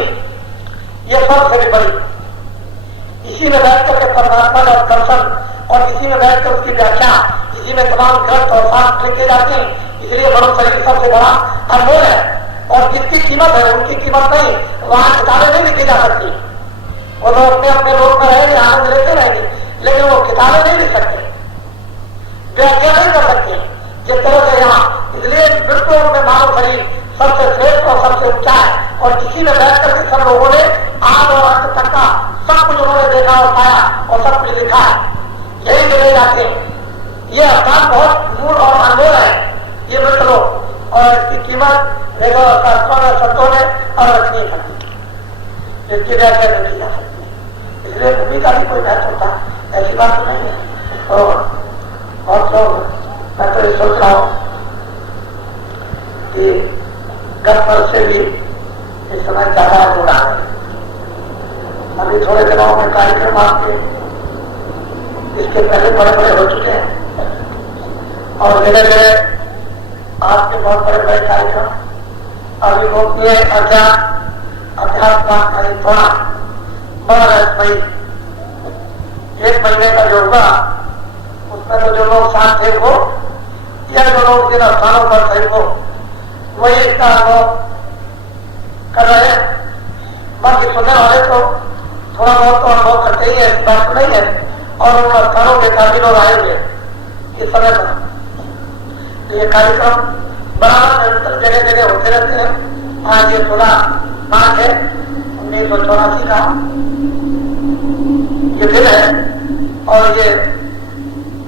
ये सबसे भी बड़ी, इसी में बैठ करके परमात्मा का दर्शन और इसी में बैठ कर उसकी व्याख्या, इसी में तमाम ग्रंथ और शास्त्र लिखे जाते हैं। इसलिए मनुष्य शरीर सबसे बड़ा अनमोल है और जिसकी कीमत है उनकी कीमत नहीं, वहां किताबें नहीं लिखी जा सकती। वो लोग अपने अपने लोग में रहेंगे, आनंद लेते रहेंगे, लेकिन वो किताबें नहीं लिख सकते, व्याख्या नहीं कर सकते जिस तरह से यहाँ। इसलिए मृत्यु में मानव शरीर सबसे श्रेष्ठ और सबसे ऊंचा है और इसी में बैठ करके सब लोगों ने आग और अंत तक का सब कुछ उन्होंने देखा और पाया और सब कुछ लिखा है, यही जो ले जाते हैं। ये स्थान बहुत मूल और अनमोल है, ये मृत लोग, और इसकी कीमत देखो संतों ने और रखनी करती, इसकी व्याख्या नहीं की जा सकती। इसलिए भूमि का भी कोई महत्व होता, ऐसी बात तो नहीं है। और बहुत लोग, मैं तो ये सोच रहा हूँ कि गत वर्ष से भी इस समय ज्यादा हो रहा है। अभी थोड़े दिनों में कार्यक्रम आपके इसके पहले बड़े बड़े हो चुके हैं और धीरे धीरे आपके बहुत बड़े बड़े कार्यक्रम अभी गोपनीय अध्यात्म थोड़ा बड़ा रहस्यमयी 1 महीने का जो हुआ उसमें तो जो लोग साथ थे वो या जो लोग जिन स्थानों पर थे वो वही इसका अनुभव कर रहे हैं। बाकी सुनने वाले तो थोड़ा बहुत तो अनुभव करते ही है, इस बात तो नहीं है। और उन स्थानों के काफी लोग आए हुए इस समय पर ये कार्यक्रम बराबर निरंतर जगह जगह होते रहते हैं। आज ये 16 है 1984 का ये दिन है और ये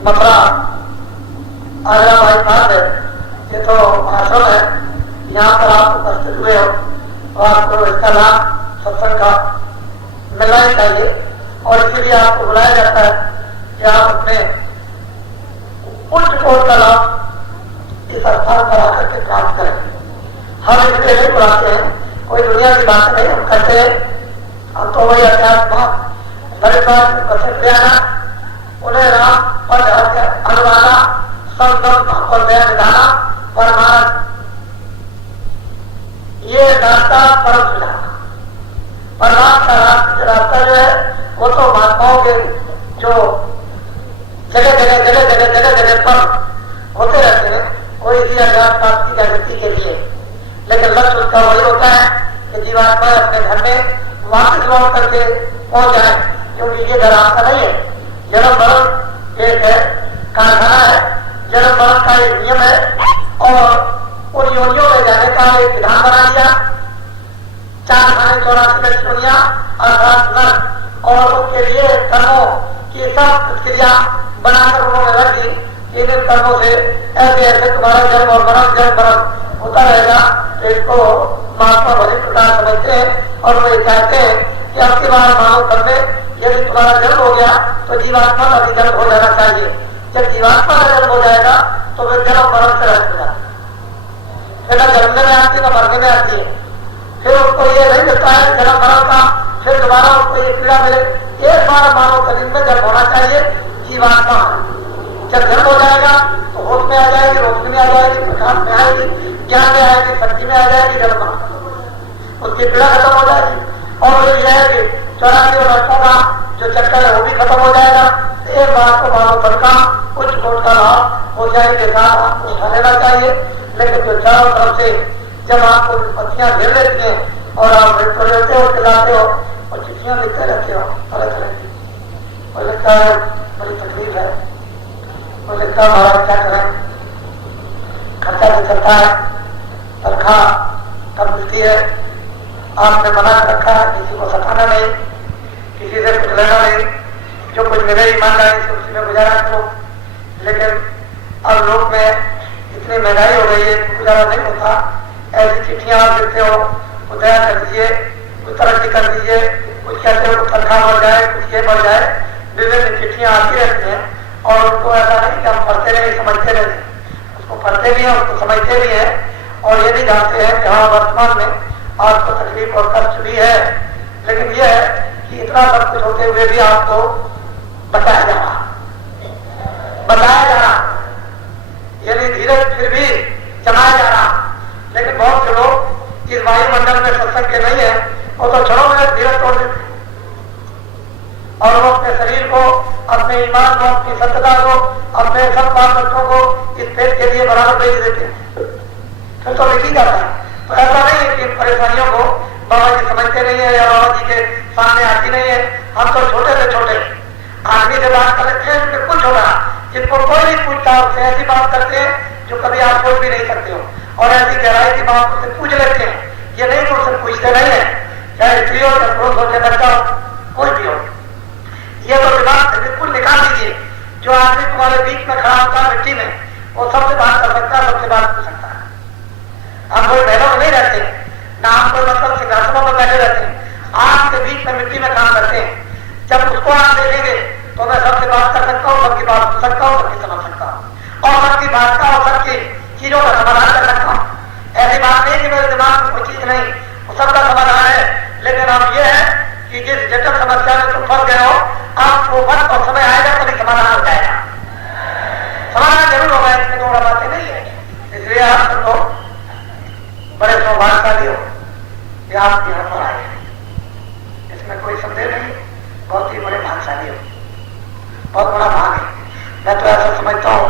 मथुरा आगरा बाईपास है, ये तो आश्रम है, यहाँ पर आप उपस्थित हुए हो और आपको इसका लाभ सत्संग का मिलना ही चाहिए और इसीलिए आपको बुलाया जाता है कि आप अपने उच्च कोट का लाभ इस स्थान पर आकर के प्राप्त करें। हम इसलिए नहीं बुलाते हैं, कोई दुनिया की बात नहीं हम करते हैं, हम तो वही अध्यात्म उन्हें राम पद अनुवादा संगम और दया निधाना परमार्थ ये रास्ता परम सुधार परमात्मा का रास्ता जो है वो तो महात्माओं के जो जगह पर होते रहते हैं वो इसी अज्ञात प्राप्ति जागृति के लिए, लेकिन लक्ष्य उसका वही होता है कि जीवात्मा अपने घर में वापस लौट करके पहुंच जाए, क्योंकि ये घर आपका नहीं है। जन्म मरण एक है कारखाना है, जन्म मरण का एक नियम है और उन योनियों में जाने का एक विधान बना दिया। 484 योनियां अर्थात नर और उनके लिए कर्मों की सब क्रिया बनाकर उन्होंने रख दी। इन कर्मों से ऐसे ऐसे तुम्हारा जन्म और मरण होता रहेगा। इसको महात्मा भली प्रकार समझते हैं और वो चाहते हैं कि अब के बार मानव कर में यदि तुम्हारा जन्म हो गया तो जीवात्मा का भी जन्म हो जाना चाहिए। जब जीवात्मा का जन्म हो जाएगा तो फिर जन्म मरण से रह जाएगा, फिर न जन्मने में आती न मरने में आती है। फिर उसको ये नहीं मिलता है जन्म मरण का, फिर दोबारा उसको ये पीड़ा मिले। एक बार मानव शरीर में जन्म होना चाहिए। जीवात्मा जब जन्म हो जाएगा तो होश में आ जाएगी, रोशनी में आ जाएगी, प्रकाश में आएगी, ज्ञान में आएगी, शक्ति में आ जाएगी, जन्म उसकी पीड़ा खत्म हो जाएगी और फिर यह है कि 84 वर्षों का जो चक्कर है वो भी खत्म हो जाएगा। एक बार को मानव फल का उच्च कोट का लाभ हो जाए के साथ आपको उठा लेना चाहिए लेकिन जो चारों तरफ से जब आपको पत्तियां घेर लेती हैं और आप तो लेते हो, चलाते हो और चिट्ठियां लिखते रहते हो तरह तरह की, और लिखा है बड़ी तकलीफ है, और लिखा महाराज क्या करें, खर्चा भी चलता है, तनख्वाह कब मिलती है, आपने मना कर रखा है किसी को सताना नहीं, किसी से कुछ लेना नहीं, जो कुछ मिले ईमानदारी से उसी में गुजारा करो। लेकिन अब लोग में इतनी महंगाई हो गई है, गुजारा नहीं होता। ऐसी चिट्ठियां आप लिखते हो, वो दया कर दीजिए, कुछ तरक्की कर दीजिए, कुछ कहते हो तनख्वाह बढ़ जाए, कुछ ये बढ़ जाए, विभिन्न चिट्ठियां आती रहती हैं। और उनको ऐसा नहीं कि हम पढ़ते नहीं समझते नहीं, उसको पढ़ते भी हैं, उसको समझते भी हैं और ये भी जानते हैं कि हाँ वर्तमान में आपको तकलीफ और कष्ट भी है, लेकिन यह है कि इतना सब कुछ होते हुए भी आपको बताया जाना, यानी धीरज फिर भी जमाया जा रहा। लेकिन बहुत से लोग इस वायुमंडल में सत्संग के नहीं है, वो तो क्षणों में धीरज तोड़ देते और वो अपने शरीर को, अपने ईमान को, अपनी सत्यता को, अपने सब बाल बच्चों को इस पेट के लिए बराबर भेज देते हैं, फिर तो लिखी जाता है। तो ऐसा नहीं है कि परेशानियों को बाबा जी समझते नहीं है या बाबा जी के सामने आती नहीं है। हम तो छोटे से छोटे आदमी से बात करते हैं, बिल्कुल छोटा, जिनको कोई नहीं पूछता, उससे ऐसी बात करते हैं जो कभी आप सोच भी नहीं सकते हो, और ऐसी गहराई की बात उससे पूछ लेते हैं। ये नहीं तो उससे पूछते नहीं है, चाहे स्त्री हो, चाहे पुरुष हो, चाहे बच्चा हो, कोई भी हो। ये तो दिमाग से बिल्कुल निकाल दीजिए। जो आदमी तुम्हारे बीच में खड़ा होता है मिट्टी में, वो सबसे बात कर सकता है, सबसे बात पूछ सकता है। हम कोई महलों में नहीं रहते, ना हम कोई मतलब सिंहासनों में बैठे रहते हैं, आपके बीच में मिट्टी में काम करते हैं। जब उसको आप देखेंगे तो मैं सबसे बात कर सकता हूँ, सबकी बात सुन सकता हूँ, सबकी समझ सकता हूँ और सबकी बात का और सबकी चीजों का समाधान कर सकता हूँ। ऐसी बात नहीं कि मेरे दिमाग में कोई चीज नहीं, वो सबका समाधान है। लेकिन अब यह है कि जिस जटिल समस्या में तुम फंस गए हो, आपको वक्त और समय आएगा तभी समाधान हो जाएगा। समाधान जरूर होगा, इसमें दो बातें नहीं है। इसलिए आप सब लोग बड़े सौभाग्यशाली हो कि आप यहाँ पर आए, इसमें कोई संदेह नहीं। बहुत ही बड़े भाग्यशाली हो, बहुत बड़ा भाग है। मैं तो ऐसा समझता हूँ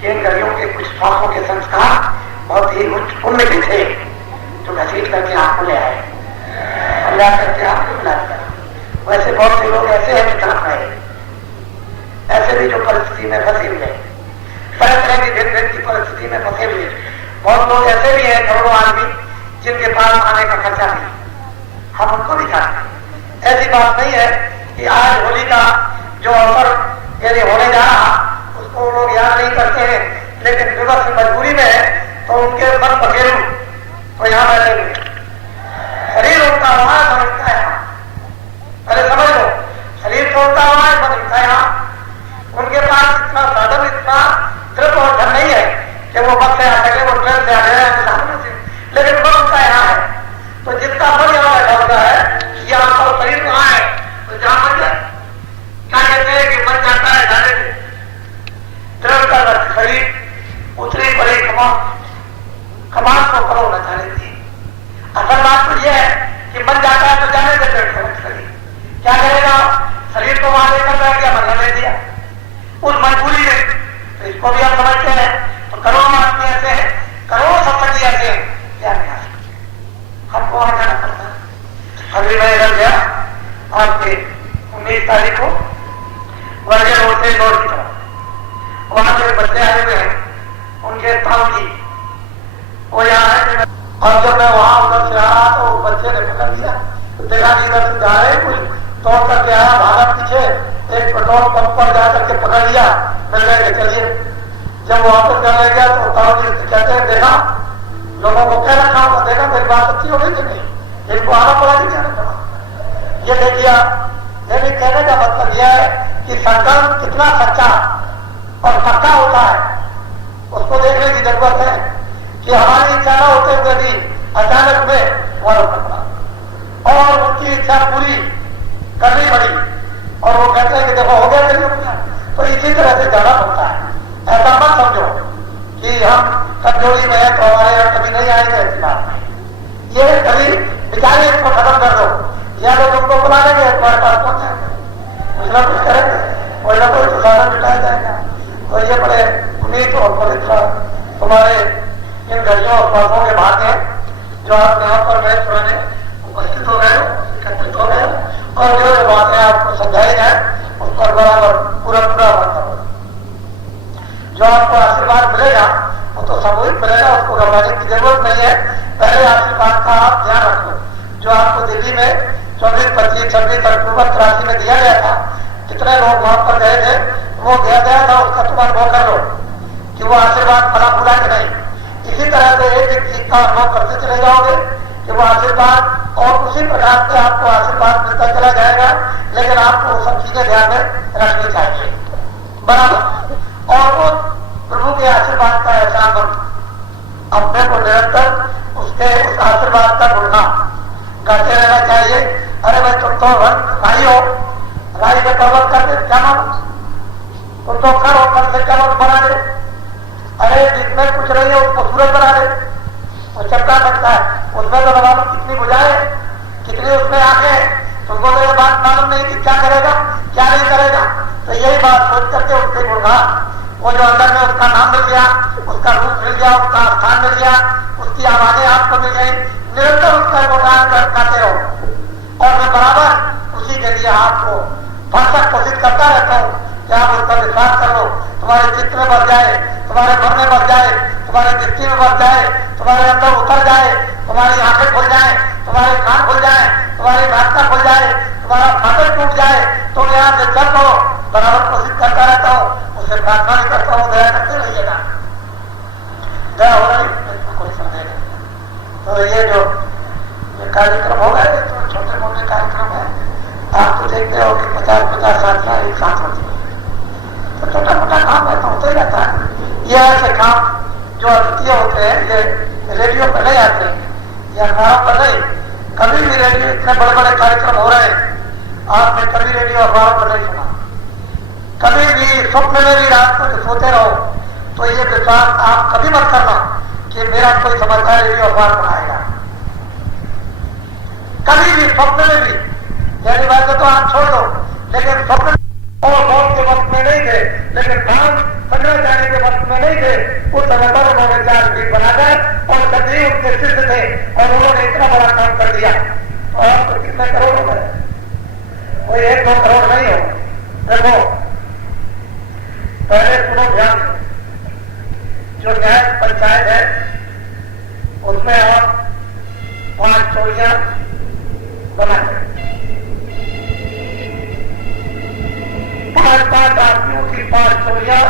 कि इन गलियों के कुछ श्वासों के संस्कार बहुत ही उच्च पुण्य के थे, जो घसीट करके आपको ले आए और ला करके आपको मिला दिया। वैसे बहुत से लोग ऐसे हैं कि तड़प रहे, ऐसे भी जो परिस्थिति में फंसे हुए, तरह तरह की भिन्न भिन्न की परिस्थिति में फंसे हुए। बहुत लोग ऐसे भी हैं, करोड़ों आदमी, जिनके पास आने का खर्चा नहीं, हम उनको भी जानते हैं। ऐसी बात नहीं है कि आज होली का जो अवसर यदि होने जा रहा उसको लोग याद नहीं करते हैं, लेकिन विवश मजबूरी में है तो उनके मन पखेरू तो यहाँ बैठे हुए, शरीर उनका हुआ है, मन उनका है। पहले समझ लो, शरीर तो उनका हुआ है, मन उनका है। उनके पास इतना साधन, इतना द्रव्य और धन नहीं है कि वो बस से आ सके, वो ट्रेन से आ गए, लेकिन मन उनका यहाँ है। तो जिसका मन यहाँ बैठा होता है, या आपका शरीर वहां है, तो जहां मन जाए, क्या कहते हैं कि मन जाता है जाने से द्रव्य का शरीर उतरी पड़े कमान को करो न जाने दी। असल बात तो यह है कि मन जाता है तो जाने देते शरीर क्या करेगा, शरीर को वहां लेकर बैठ गया, मन ले दिया उस मजबूरी में। तो इसको भी हम समझते हैं। तो करोड़ों आदमी ऐसे हैं, करोड़ों सत्संगी ऐसे हैं, क्या नहीं आ सकते, हमको वहां जाना पड़ता है। अभी मैं इधर गया आपके 19 तारीख को वर्गे रोड से इंदौर की तरफ, वहां से बच्चे आए हुए हैं, उनके ताऊ जी वो यहाँ है। और जब मैं वहां उधर से आया तो बच्चे ने पकड़ लिया, देखा कि इधर से जा रहे कुछ तोड़ करके आया, भागा पीछे, एक पेट्रोल पंप पर जाकर के पकड़ लिया, मिल गए चलिए। जब वापस करने गया तो ताऊ जी कहते हैं देखा लोगों को कह रखा होगा, देखा मेरी बात अच्छी हो गई कि नहीं, इनको आना पड़ा कि नहीं आना पड़ा। ये देखिए, ये भी कहने का मतलब यह है कि संकल्प कितना सच्चा और पक्का होता है, उसको देखने की जरूरत है कि हमारी इच्छा न होते हुए भी अचानक में वह पड़ा और उनकी इच्छा पूरी करनी पड़ी और वो कहते हैं कि देखो हो गया चलिए। तो इसी तरह से जाना पड़ता है। ऐसा मत समझो कि हम कमजोरी में है तो हमारे यहाँ कभी नहीं आएंगे, ऐसी बात नहीं। ये कभी बेचारे इसको खत्म कर दो, या तो तुमको बुला लेंगे तुम्हारे पास पहुंच जाएंगे, कुछ ना कुछ करेंगे, कोई ना कोई तो साधन बिठाया जाएगा। तो ये बड़े उम्मीद और पवित्र तुम्हारे इन घड़ियों और पौधों के भाग्य जो आप यहाँ पर गए पुराने उपस्थित हो गए, एकत्रित हो गए, और जो जो बातें आपको समझाई जाए उस पर बराबर पूरा बंद करो। जो आपको आशीर्वाद मिलेगा वो तो सामूहिक मिलेगा, उसको घबराने की जरूरत नहीं है। पहले आशीर्वाद का आप ध्यान रखो। जो आपको दिल्ली में 24, 25, 26 अक्टूबर 83 में दिया गया था, कितने लोग वहां पर गए थे, वो दिया गया था, उसका तुम अनुभव कर लो कि वो आशीर्वाद फला फूला कि नहीं। इसी तरह से एक एक चीज का अनुभव करते चले जाओगे कि वो आशीर्वाद, और उसी प्रकार से आपको आशीर्वाद मिलता चला जाएगा। लेकिन आपको वो सब चीजें ध्यान में रखनी चाहिए, बराबर। और वो प्रभु के आशीर्वाद का एहसास अपने को निरंतर उसके उस आशीर्वाद का गुणगान गाते रहना चाहिए। अरे भाई तुम तो भाई हो, राई में पर्वत करते क्या मानो, तुम तो कर हो, कर से क्या बना दे। अरे जिसमें कुछ नहीं है उसको सूरज बना दे, और चमका सकता है, उसमें तो मालूम कितनी बुझाए, कितनी उसमें आंखें, तुमको तो ये बात मालूम नहीं कि क्या करेगा क्या नहीं करेगा। तो यही बात सोच करके उसके गुणगान, वो जो अंदर में उसका नाम मिल गया, उसका रूप मिल गया, उसका स्थान मिल गया, उसकी आवाजें आपको मिल गई, निरंतर उसका गुणगान करते रहो। और मैं बराबर उसी के लिए आपको भरसक कोशिश करता रहता हूँ कि आप उस पर विश्वास कर लो, तुम्हारे चित्त में बस जाए, तुम्हारे मन में बस जाए, तुम्हारी दृष्टि में बस जाए, तुम्हारे अंदर उतर जाए, तुम्हारी आंखें खुल जाए, तुम्हारे कान खुल जाए, तुम्हारी नाटका खुल जाए, तुम्हारा फाटक टूट जाए, तुम यहाँ से चल दो। बराबर कोशिश करता रहता हूँ, उससे प्रार्थना भी करता हूँ, दया करते रहिएगा, दया हो रही कोई समझेगा। तो ये जो कार्यक्रम हो गए तो छोटे मोटे कार्यक्रम है, आप तो देखते हो कि 50-50 आदमी एक साथ होते हैं, तो छोटा मोटा काम है तो होता ही रहता है। ये ऐसे काम जो अद्वितीय होते हैं, ये रेडियो पर नहीं आते या अखबारों पर नहीं। कभी भी रेडियो, इतने बड़े बड़े कार्यक्रम हो रहे हैं, आपने कभी रेडियो अखबारों पर नहीं सुना। कभी भी स्वप्न में भी रात को सोते रहो तो ये विश्वास आप कभी मत करना कि मेरा कोई समाचार रेडियो अखबार पर आएगा। कभी भी स्वप्न में भी, यानी बात तो आप छोड़ दो, लेकिन स्वप्न और मौत के वक्त में नहीं थे, लेकिन काम संग्रह जाने के वक्त में नहीं थे, उस समय पर उन्होंने 4 फीट बनाकर और सभी उनके शिष्य थे और उन्होंने इतना बड़ा काम कर दिया। और तो कितने करोड़ हो गए, कोई 1-2 करोड़ नहीं हो। देखो पहले सुनो ध्यान से, जो न्याय पंचायत है उसमें आप 5 चोरियां बनाते, 5 आदमियों की 5 चोरियां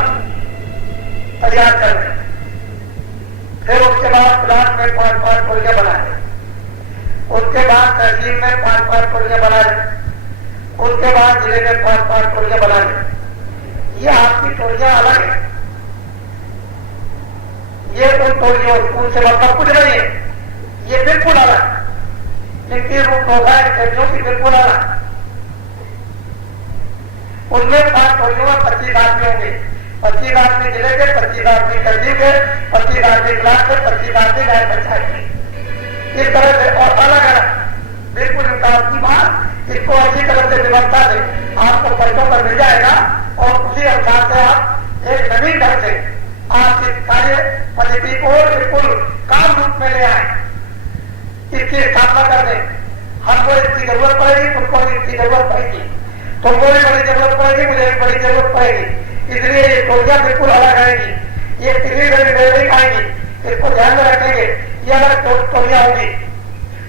तैयार कर रहे, फिर उसके बाद ब्लॉक में 5 चोरियां बनाए, उसके बाद तहसील में 5 चोरियां बनाए, उसके बाद जिले में 5 चोरियां बनाए। ये आपकी टोलियां अलग है, ये कोई टोलियों स्कूल से मतलब कुछ नहीं है, ये बिल्कुल अलग। इनकी रूप होगा इंटरव्यू की बिल्कुल अलग। उनमें 5 टोलियों में 25 आदमी होंगे, 25 आदमी जिले के, 25 आदमी तहसील के, 25 आदमी ब्लॉक के, 25 आदमी न्याय पंचायत के, इस तरह से और अलग अलग बिल्कुल इनका आपकी बात। इसको अच्छी तरह से व्यवस्था से आपको पर्चों पर मिल जाएगा और उसी अनुसार से आप एक नवीन ढंग से आप इस कार्य पद्धति को बिल्कुल काम रूप में ले आए, इसकी स्थापना कर दें। हमको इसकी जरूरत पड़ेगी, तुमको भी इसकी जरूरत पड़ेगी, तुमको भी बड़ी जरूरत पड़ेगी, मुझे भी बड़ी जरूरत पड़ेगी। इसलिए ये टोलियां बिल्कुल अलग रहेगी, ये किसी भी नहीं खाएगी, इसको ध्यान में रखेंगे। ये अलग टोलियां होगी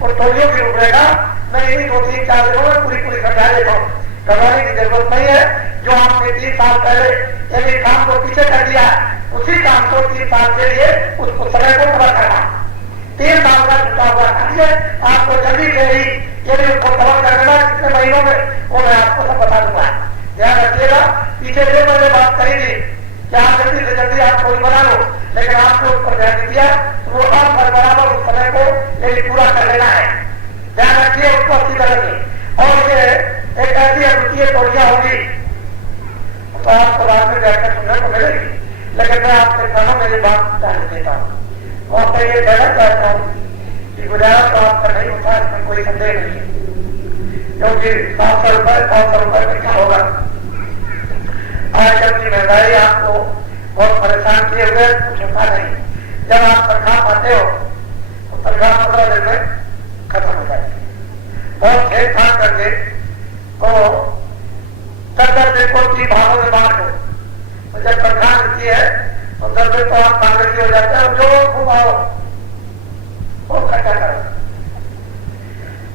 और टोलियों की रूपरेखा मैं इन्हीं 2-3-4 दिनों में पूरी समझा देता हूँ, घबराने की जरूरत नहीं है। जो आपने 3 साल पहले यदि काम को पीछे कर दिया, उसी काम को 3 साल के लिए उसको समय को पूरा करना, 3 साल का छुटा हुआ कार्य आपको जल्दी से ही यदि उसको कवर कर देना कितने महीनों में, वो मैं आपको सब बता दूंगा। ध्यान रखिएगा, पीछे जो मैंने बात करी थी कि आप जल्दी से जल्दी आप कोई बना लो, लेकिन आपने उस पर ध्यान दिया तो वो आप बराबर उस समय को यदि पूरा कर लेना है। ध्यान रखिए उसको अच्छी तरह से। और ये एक ऐसी अद्वितीय टोलियां होगी तो आपको बाद में जाकर सुनने को मिलेगी, लेकिन मैं आपके सामने मेरी बात जान देता हूँ और मैं ये कहना चाहता हूँ कि गुजारा तो आपका नहीं होता, इसमें कोई संदेह नहीं है, क्योंकि 700 रुपए 500 रुपए में क्या होगा। आजकल की महंगाई आपको बहुत परेशान किए हुए, कुछ होता नहीं। जब आप तनख्वाह पाते हो तो तनख्वाह 15 दिन में खत्म हो जाती है। बहुत खेल खान करके तो 10 दिन को 3 भागों में बांट दो, तो जब तनख्वाह मिलती है तो 10 दिन तो आप कांग्रेसी हो जाते हैं। जो खूब आओ वो इकट्ठा करो,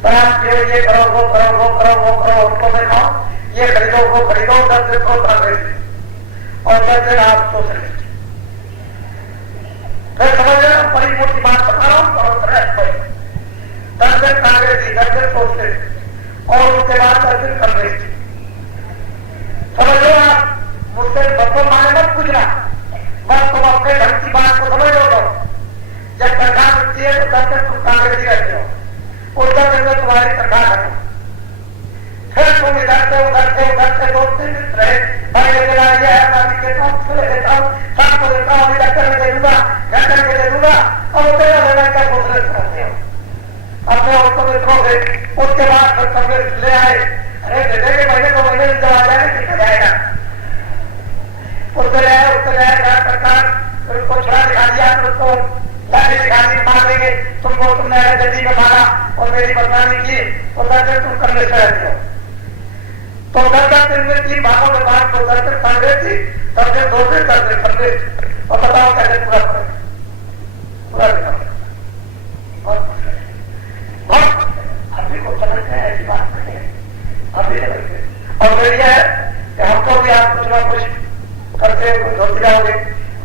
तो आप ये करो वो करो वो करो वो करो, उनको में खाओ, ये खरीदो वो खरीदो, 10 दिन को कांग्रेसी और 10 दिन आप सोशलिस्ट। फिर समझ रहे बड़ी मोटी बात बता रहा हूं, बहुत तरह 10 दिन कांग्रेसी, 10 दिन सोशलिस्ट और उसके बाद 10 दिन कम्युनिस्ट। समझ लो आप, मुझसे बदल माने मत पूछना, बस तुम अपने ढंग की बात को समझ लो। तो जब तनख्वाह मिलती है तो 10 दिन तुम कांग्रेसी रहते हो, उस 10 दिन में तुम्हारी तनख्वाह खत्म। फिर तुम इधर से उधर से उधर से 2-3 दिन रहे, भाई ये है मैं देता हूँ, सुबह देता हूँ, शाम को देता हूँ, अभी डॉक्टर में दे दूंगा, घर के दे दूंगा, और तेरा लेना क्या दूसरे करते हो अपने औरतों मित्रों से। उसके बाद फिर कम्युनिस्ट ले आए, अरे दे देंगे महीने को महीने जब आ जाएगा कितना जाएगा, उससे ले आए सरकार उसको छुड़ा दिखा दिया, फिर उसको गाड़ी दिखा दी, मार देंगे तुमको, तुमने अगर जल्दी में मारा और मेरी बदनामी की तो 10 दिन तुम कम्युनिस्ट रहते हो। तो 10 दिन में 3 भागों में बांट को 10 दिन कांग्रेसी, 10 दिन सोशलिस्ट, 10 दिन कम्युनिस्ट। और बताओ कैसे पूरा करें, पूरा दिखा बहुत अभी को समझते हैं, ऐसी बात नहीं है अभी समझते। और फिर यह है कि हमको भी आप कुछ ना कुछ करते होती जाओगे,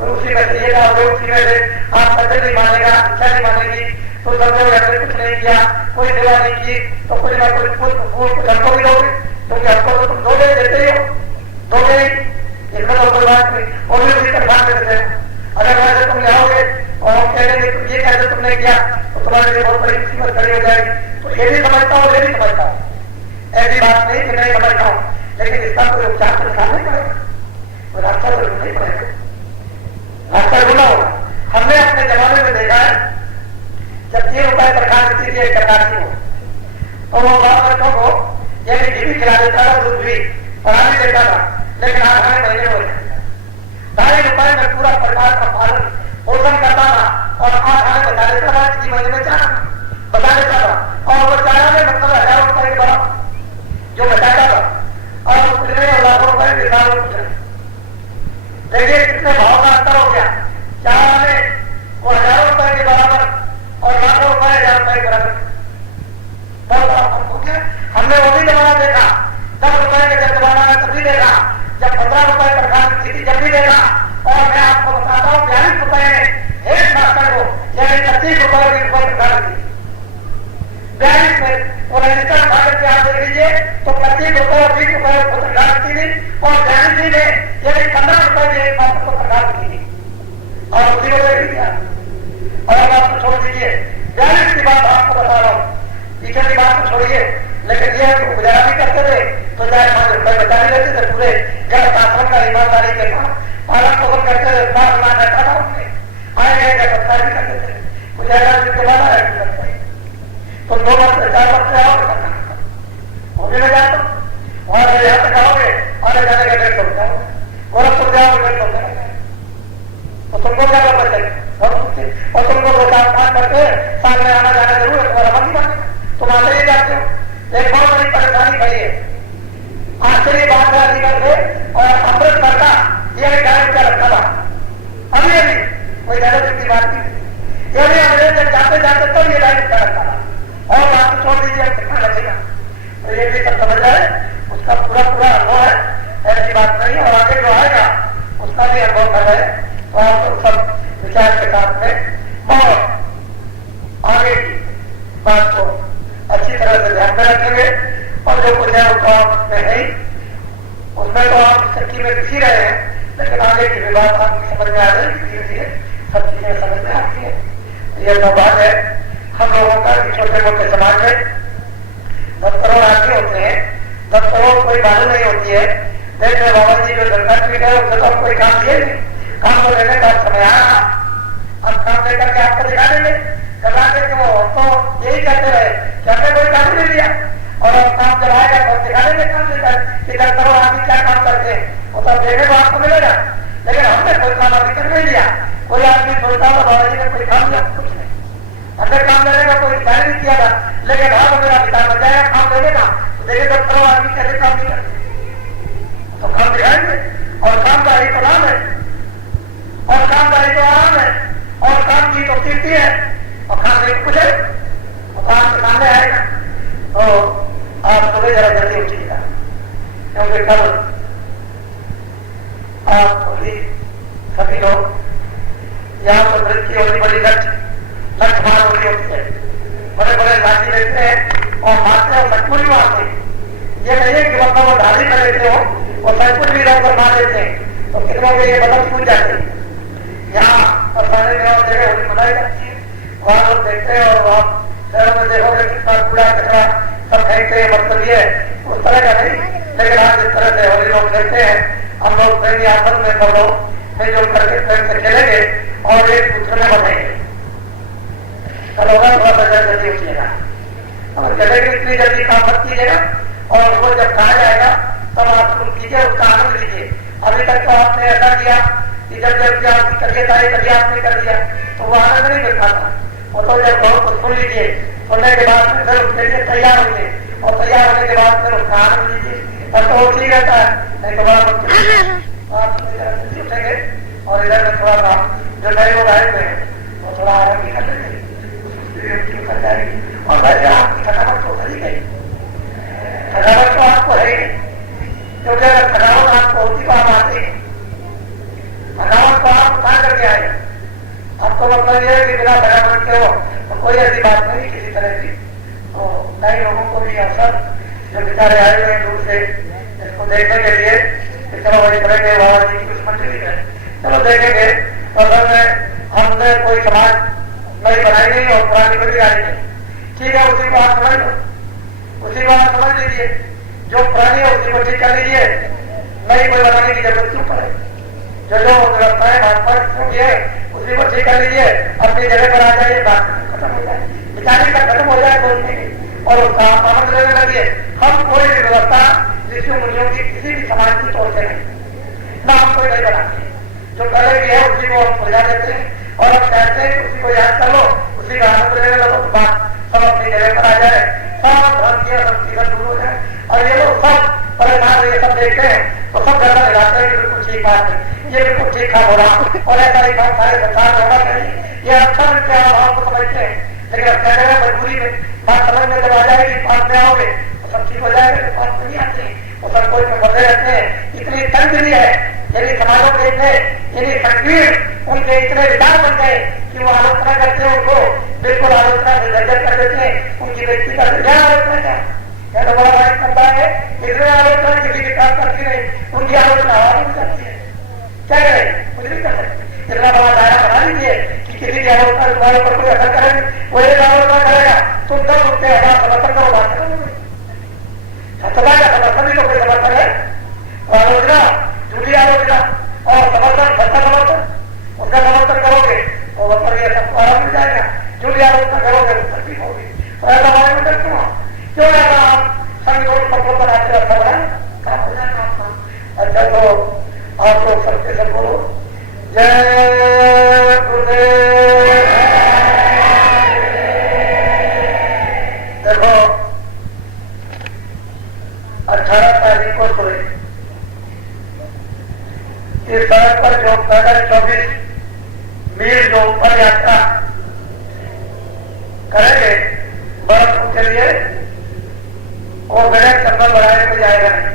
उसी में से ये जाओगे, उसी में से आप सच्चे नहीं मानेगा, अच्छा नहीं मानेगी, तो समझो ऐसे कुछ नहीं किया, कोई सेवा नहीं की, तो कुछ ना कुछ कुछ हमको भी दोगे, क्योंकि हमको तो तुम दोगे देते ही हो, दोगे ही, इसमें तो कोई बात नहीं। और भी उसी तनख्वाह में देते हो, अगर वैसे तुम जाओगे और कहेंगे तुम ये कैसे तुमने किया तो तुम्हारे लिए बहुत बड़ी मुसीबत खड़ी हो जाएगी। तो ये भी समझता हूँ, ये भी समझता हूँ, ऐसी बात नहीं कि नहीं समझता हूँ, लेकिन इसका कोई उपचार तो निकालना ही पड़ेगा, रास्ता तो ढूंढना ही पड़ेगा, रास्ता ढूंढना होगा। हमने अपने जमाने में देखा है, जब 3 रुपए तनख्वाह मिलती थी एक प्रकार की हो, तो वो गाँव बच्चों को यानी घी भी खिला देता था, दूध भी पढ़ा भी देता था, लेकिन आज हमें महीने हो जाता 2.5 रुपए में पूरा परिवार का पालन पोषण करता था, और आज हमें बता देता था कि महीने में 4 बता देता था, और वो 4 में मतलब 1000 रुपए के बड़ा जो बचाता था, और कुछ नहीं, लाखों रुपए के साथ कुछ नहीं। देखिए कितने भाव का अंतर हो गया, 4 में वो 1000 रुपए के बराबर और लाखों रुपए 1000 रुपए के बराबर, बहुत बड़ा फर्क हो गया। हमने वो भी जमाना देखा, 10 रुपए के जब जमाना है तभी देखा, जब 15 रुपए तनख्वाह मिलती थी जब भी देखा, और मैं आपको बताता हूँ 42 रुपए हेड मास्टर को यानी 25 रुपए की तनख्वाह मिलती 42 में, और रजिस्टर भाग के आप देख लीजिए तो 25 रुपए और 20 रुपए को तनख्वाह मिलती थी, और 42 में यानी 15 रुपए की हेड मास्टर को तनख्वाह मिलती थी, और उसी को देख लीजिए। और आप छोड़ दीजिए 42 की बात आपको बता रहा हूँ, पीछे की बात तो छोड़िए, लेकिन यह गुजारा भी करते थे तो 4-5 रुपए बचा भी लेते थे, पूरे घर शासन का ईमानदारी के साथ पालन पोषण करते थे, सामान रहता था उनमें, आए गए का सत्ता भी करते थे, गुजारा भी जमाना है तो 2 वर्ष से 4 वर्ष से आओगे होने में जाता वहां से यहाँ तक आओगे, आने जाने का 150 रुपया गोरखपुर जाओगे 150 रुपया, तो तुमको क्या कर बचेगा, और तुमको 2-4 काम करके सामने आना जाना जरूर है, तुम्हारा मन नहीं मानेगा, तुम आते ही जाते हो। एक बहुत बड़ी परेशानी खड़ी है, आश्चर्य बात है अलीगढ़ से और अमृतसर का ये 2.5 रुपया रखा था, अभी कोई ज्यादा की बात नहीं, ये भी अंग्रेज जब जाते जाते तो ये 2.5 रुपया रखा था, और बात तो छोड़ दीजिए कितना लगेगा, तो ये भी सब समझ जाए, उसका पूरा अनुभव है, ऐसी बात नहीं है, और आगे जो आएगा उसका भी अनुभव कर रहे, तो आप सब विचार के साथ में बहुत आगे की बात को अच्छी तरह से ध्यान में रखेंगे, और जो कुछ है उसको आप उसमें नहीं, उसमें तो आप चक्की में घिसी रहे हैं, लेकिन आगे की भी बात आपकी समझ में आ जाएगी, धीरे धीरे सब चीजें समझ में आती है। ये तो बात है हम लोगों का छोटे मोटे समाज में 10 करोड़ आदमी होते हैं, 10 करोड़ कोई बात नहीं होती है। देखिए बाबा जी जो गंगा पीठ है उससे तो कोई काम दिए नहीं, काम को लेने का समय आया, हम काम लेकर के आपको दिखा देंगे, कला के तो यही कहते रहे कि हमने कोई काम नहीं दिया, और अब काम जब आएगा तो दिखा देंगे काम लेकर कि 10 करोड़ आदमी क्या काम करते हैं, वो सब देखने को आपको मिलेगा। लेकिन हमने कोई काम अभी तक नहीं लिया। कोई आदमी सोचता था बाबा जी ने कोई काम लिया, कुछ नहीं। हमने काम लेने का कोई तैयारी नहीं किया था, लेकिन हाँ मेरा पिता बन जाएगा काम लेने का, तो देखे तो करो आदमी कैसे काम नहीं करते, तो काम दिखाएंगे। और कामदारी तो नाम है, और कामदारी तो आराम है, और काम की तो कीर्ति है, और काम नहीं कुछ है, और काम के सामने आएगा। तो आप सुबह जरा जल्दी उठिएगा, क्योंकि कल आप सभी लोग यहाँ पर वृत्ति होती बड़ी लठमार होती है, बड़े बड़े लाठी लेते हैं और मारते हैं, सचमुच भी मारते हैं। ये नहीं है कि मतलब वो ढाली कर लेते हो और सचमुच भी रंग पर मार देते हैं, तो कितनों के ये बदल छूट जाते हैं। यहाँ अफसाने में और जगह होली मनाई जाती है, वहां लोग देखते हैं और आप शहरों में देखोगे कितना कूड़ा कचरा सब फेंकते हैं, मतलब ये उस तरह का नहीं। लेकिन आज जिस तरह से होली लोग खेलते हैं, हम लोग प्रेमी आसन में सब लोग मिलजुल करके प्रेम से खेलेंगे और एक दूसरे में बढ़ेंगे। कल होगा थोड़ा सा जल्दी उठिएगा, और जगह की इतनी जल्दी काम मत कीजिएगा, और वो जब कहा जाएगा तब आप सुन कीजिए, उसका आनंद लीजिए। अभी तक तो आपने ऐसा किया कि जब जब आपकी करिए तारीख करिए आपने कर दिया, तो वो आनंद नहीं मिलता था। वो तो जब बहुत कुछ सुन लीजिए, सुनने के बाद फिर उसके लिए तैयार होंगे, और तैयार होने के बाद फिर उसका आनंद लीजिए, तब तो वो ठीक रहता है। नहीं तो बड़ा आप उठेंगे और इधर में थोड़ा सा जो नए लोग आए हुए हैं वो थोड़ा आराम भी कर लेंगे कर जाएगी, और वैसे आपकी थकावट तो चली गई। थकावट तो आपको है ही, क्योंकि अगर थकावट आपको होती तो आप आते हैं, थकावट तो आप उठा करके आए। आपको मतलब ये है कि बिना थकावट के हो तो कोई ऐसी बात नहीं किसी तरह की। तो नए लोगों को भी अवसर जो बेचारे आए हुए दूर से इसको देखने के लिए, चलो वही तरह के बाबा जी की कुछ मंडली है, चलो देखेंगे। तो अगर में हमने कोई समाज नई बनाई नहीं और पुरानी बड़ी आई नहीं, ठीक है, उसी को आप समझ लो, उसी को आप समझ लीजिए। जो पुरानी है उसी को ठीक कर लीजिए, नई कोई बनाने की जरूरत क्यों पड़े। जो जो व्यवस्थाएं भाजपा की है उसी को ठीक कर लीजिए, अपनी जगह पर आ जाइए, बात खत्म हो जाए, विचारी का खत्म हो जाए बोलने की, और उसका आनंद लेने लगिए। हम कोई भी व्यवस्था ऋषि मुनियों की किसी भी समाज की तोड़ते नहीं, ना हम कोई नहीं बनाते। जो पहले की है उसी को हम सुलझा देते हैं, और हम कहते हैं कि उसी को याद कर लो, उसी का आनंद लेने लगो, तो बात सब अपनी जगह पर आ जाए, सब धर्म की सब दूर हो जाए। और ये लोग सब परेशान ये सब देखते हैं तो सब गलत लगाते हैं कि बिल्कुल ठीक बात है, ये बिल्कुल ठीक काम हो रहा, और ऐसा ही काम सारे संसार होना चाहिए। ये अक्सर के अभाव को समझते हैं, लेकिन अब कहते हैं मजबूरी में बात समझ में जब आ जाएगी, पास में आओगे तो सब ठीक हो जाएगा। पास नहीं आते वो सब कोई में बंधे रहते हैं। इतनी तंगी है, यदि समाजों के इतने यदि संकीर्ण उनके इतने विचार बन गए कि वो आलोचना करते हैं, उनको बिल्कुल आलोचना निर्जर कर देते हैं, उनकी व्यक्ति का क्या आलोचना क्या है, तो बड़ा भाई करता है, इसमें आलोचना किसी के साथ करती नहीं, उनकी आलोचना आवाज नहीं करती है, क्या करें, कुछ नहीं कर सकते। इतना बड़ा दायरा बना लीजिए कि किसी की आलोचना तुम्हारे ऊपर कोई असर करे, वो एक आलोचना करेगा, तुम 10 रुपये 1000 समर्थन करो, बात करोगे, सत्ता का समर्थन भी तो कोई समर्थन है। आलोचना झूठी आलोचना और समर्थन सत्ता समर्थन, उसका समर्थन करोगे तो वह पर यह सबको आराम मिल जाएगा, झूठी आलोचना करोगे तो ठीक होगी। तो ऐसा हमारे में क्यों क्यों ऐसा आप संयोग सफल बनाते अच्छा बनाए काम हो जाएगा आपका। अच्छा तो आप लोग सबके सब बोलो जय गुरुदेव। देखो 18 तारीख को सोए इस सड़क पर जो पैदल 24 मील जो ऊपर यात्रा करेंगे बर्फ के लिए, वो बिना चंबल बढ़ाने को जाएगा नहीं।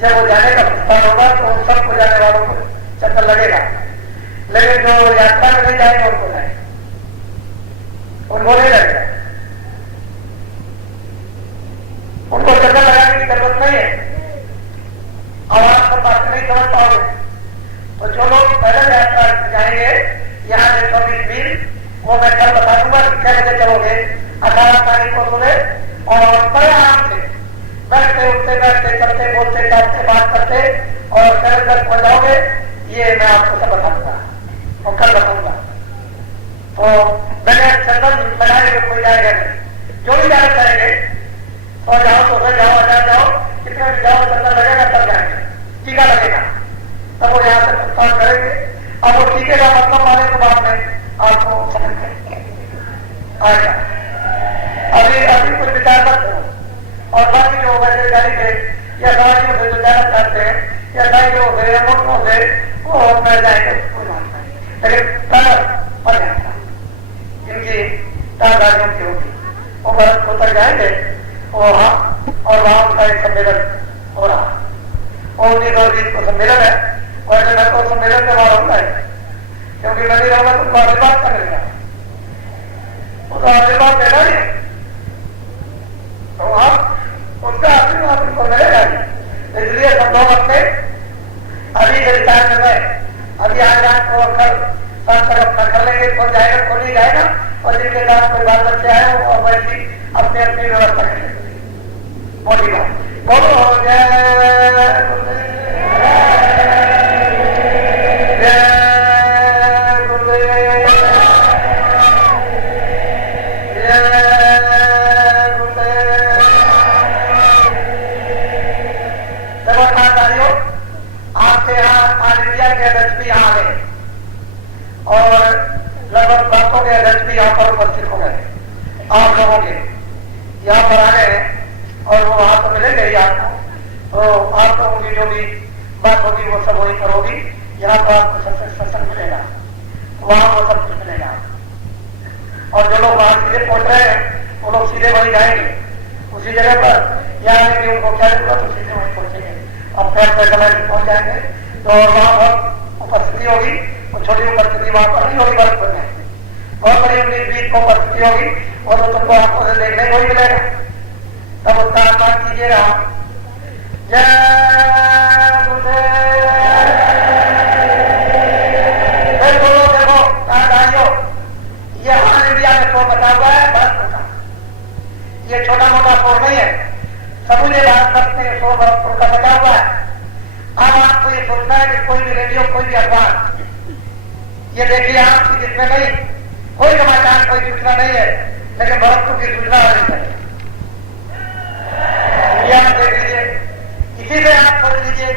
जब वो जाने का प्रस्ताव होगा तो उन सबको जाने वालों को चक्कर लगेगा, लेकिन जो यात्रा में नहीं जाएंगे उनको जाएगा, उनको नहीं लगेगा, उनको चक्कर लगाने की जरूरत नहीं है। और आप सब बातें नहीं समझ पाओगे तो जो लोग पैदल यात्रा जाएंगे यहाँ से 24 मील, वो मैं कल बता दूंगा कि क्या बजे चलोगे। 18 तारीख को सुबह और बड़े आराम से बैठते उठते बैठते चलते बोलते चाहते बात करते और शहर तक पहुंच जाओगे, ये मैं आपको सब बता दूंगा और कल बताऊंगा। तो मैंने चंदन लगाने में कोई जाएगा नहीं, जो भी जाना चाहेंगे और जाओ तो जाओ, हजार जाओ, कितने भी जाओ, चंदन लगेगा तब जाएंगे, टीका लगेगा, तब वो यहाँ से प्रस्ताव करेंगे। अब वो टीके का मतलब माने तो बाद में आपको समझ में आएगा। अभी कुछ विचार मत करो। और बाकी जो वैसे गाड़ी से या दवाइयों से जो जाना चाहते हैं या दवाइयों से या मोटरों से वो मिल जाएंगे, कोई बात नहीं। लेकिन कलर पड़ जाता इनकी तादादियों की होगी, वो भारत को तक जाएंगे वहाँ, और वहाँ उनका एक सम्मेलन हो रहा है। और 19 को सम्मेलन है, वैसे मैं तो सम्मेलन में वहां रहूंगा, क्योंकि मैं नहीं रहूंगा तो उनको आशीर्वाद कर लेगा, वो तो आशीर्वाद देगा ही, तो आप उनका आशीर्वाद उनको मिलेगा ही। इसलिए सब लोग अपने अभी के रिटायर में अभी आज रात को कल सात तक अपना कर लेंगे, खोल जाएगा खोल नहीं जाएगा, और जिनके साथ कोई बाल बच्चे आए वो वैसी अपनी अपनी व्यवस्था कर लेंगे। मोटी बात बोलो जय आपके यहाँ ऑल इंडिया के अध्यक्ष भी यहाँ गए और लगभग बातों के अध्यक्ष भी यहाँ पर उपस्थित हो गए। आप लोगों के यहाँ पर आ गए और वो वहां तो मिलेंगे ही आपको, तो आप लोगों की जो भी बात होगी वो सब वही करोगी। यहाँ पर आपको सत्संग मिलेगा, वहां वो सब कुछ मिलेगा। और जो लोग वहां सीधे पहुंच रहे हैं वो लोग सीधे वही जाएंगे उसी जगह पर, यहाँ आने की उनको क्या जरूरत है, सीधे वहीं पहुंचेंगे। अब पैर पे समय पहुंच जाएंगे तो वहां बहुत उपस्थिति होगी, और छोटी उपस्थिति वहां पर नहीं होगी, बर्फ में बहुत बड़ी 19-20 को उपस्थिति होगी, और तो तुमको आंखों से देखने को ही मिलेगा। तब उसका अनुमान कीजिएगा। जय गुरुदेव। देखो भाइयों, ये हमारे इंडिया में शोर मचा हुआ है, भारत का ये छोटा मोटा शोर नहीं है, समूचे भारत में शोर भरतपुर का मचा हुआ है। अब आपको ये सोचना है कि कोई भी रेडियो कोई भी अखबार ये देखिए आपकी जिसमें नहीं कोई समाचार कोई सूचना नहीं है, लेकिन भरतपुर की सूचना होनी चाहिए। देख लीजिए, इसी से आप सोच लीजिए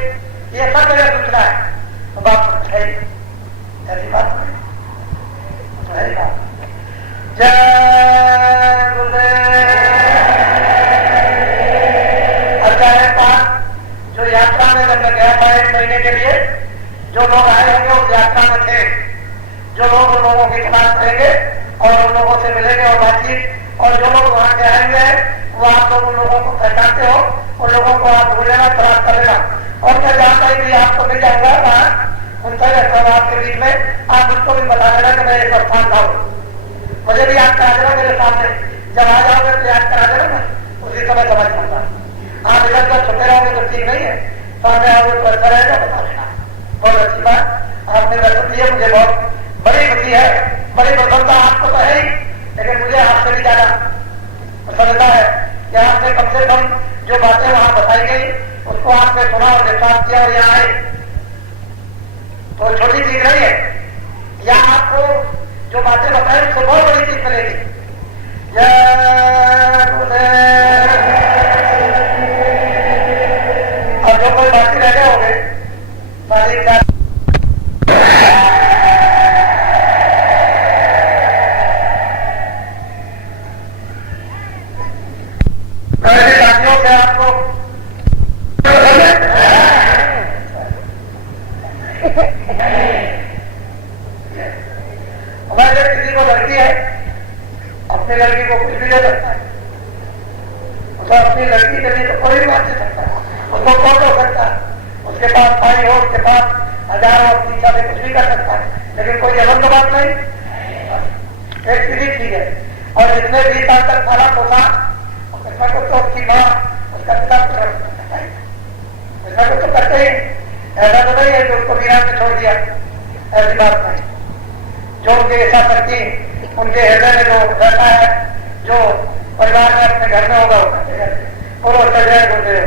ये सब जगह सूचना है, तो बात है ऐसी बात नहीं है। जय गुरुदेव। अच्छा है बात, जो यात्रा में जब मैं गया था 1 महीने के लिए, जो लोग आए होंगे उस यात्रा में थे, जो लोग उन लोगों की तलाश करेंगे और उन लोगों से मिलेंगे और बातचीत, और जो लोग वहां के आए हुए हैं वो आप लोग उन लोगों को पहचानते हो, उन लोगों को आप ढूंढ लेना, तलाश कर लेना। और मैं जानता ही भी आपको मिल जाऊंगा उनका आपके बीच में, आप उसको भी बता देना कि मैं एक स्थान था, मुझे भी याद करा देना मेरे सामने, जब आ जाओगे तो याद करा देना, मैं उसी समय समझ जाऊंगा। आप इधर उधर छुपे रहोगे तो ठीक नहीं है, सामने आओगे तो अच्छा रहेगा, बता देना। बहुत अच्छी बात आपने वैसे दी है, मुझे बहुत बड़ी खुशी है, बड़ी प्रसन्नता आपको तो है ही, लेकिन मुझे आपसे भी ज्यादा प्रसन्नता है कि आपने कम से कम जो बातें वहां बताई गई उसको आपने सुना और विश्वास किया और यहाँ आए, तो छोटी चीज नहीं है। यहाँ आपको जो बातें बताई उससे बहुत बड़ी चीज मिलेगी। अब जो कोई बाकी रह गए होंगे साथियों से आपको हमारे किसी को लड़की है, अपनी लड़की को कुछ भी दे सकता है, तो अपनी लड़की के लिए तो कोई भी बात दे सकता है, उसको कौन हो सकता है, उसके पास पानी हो, उसके पास हजारों पीछा से कुछ भी कर सकता है, लेकिन कोई जबरन तो बात नहीं, एक सीधी चीज है। और जितने 20 साल तक सारा पोसा को तो उसकी माँ उसका पिता ऐसा कुछ तो करते ही, ऐसा तो नहीं है कि उसको वीरान में छोड़ दिया, ऐसी बात नहीं। जो उनके ऐसा करती उनके हृदय में जो रहता है, जो परिवार में अपने घर में होगा, वो जय गुरुदेव।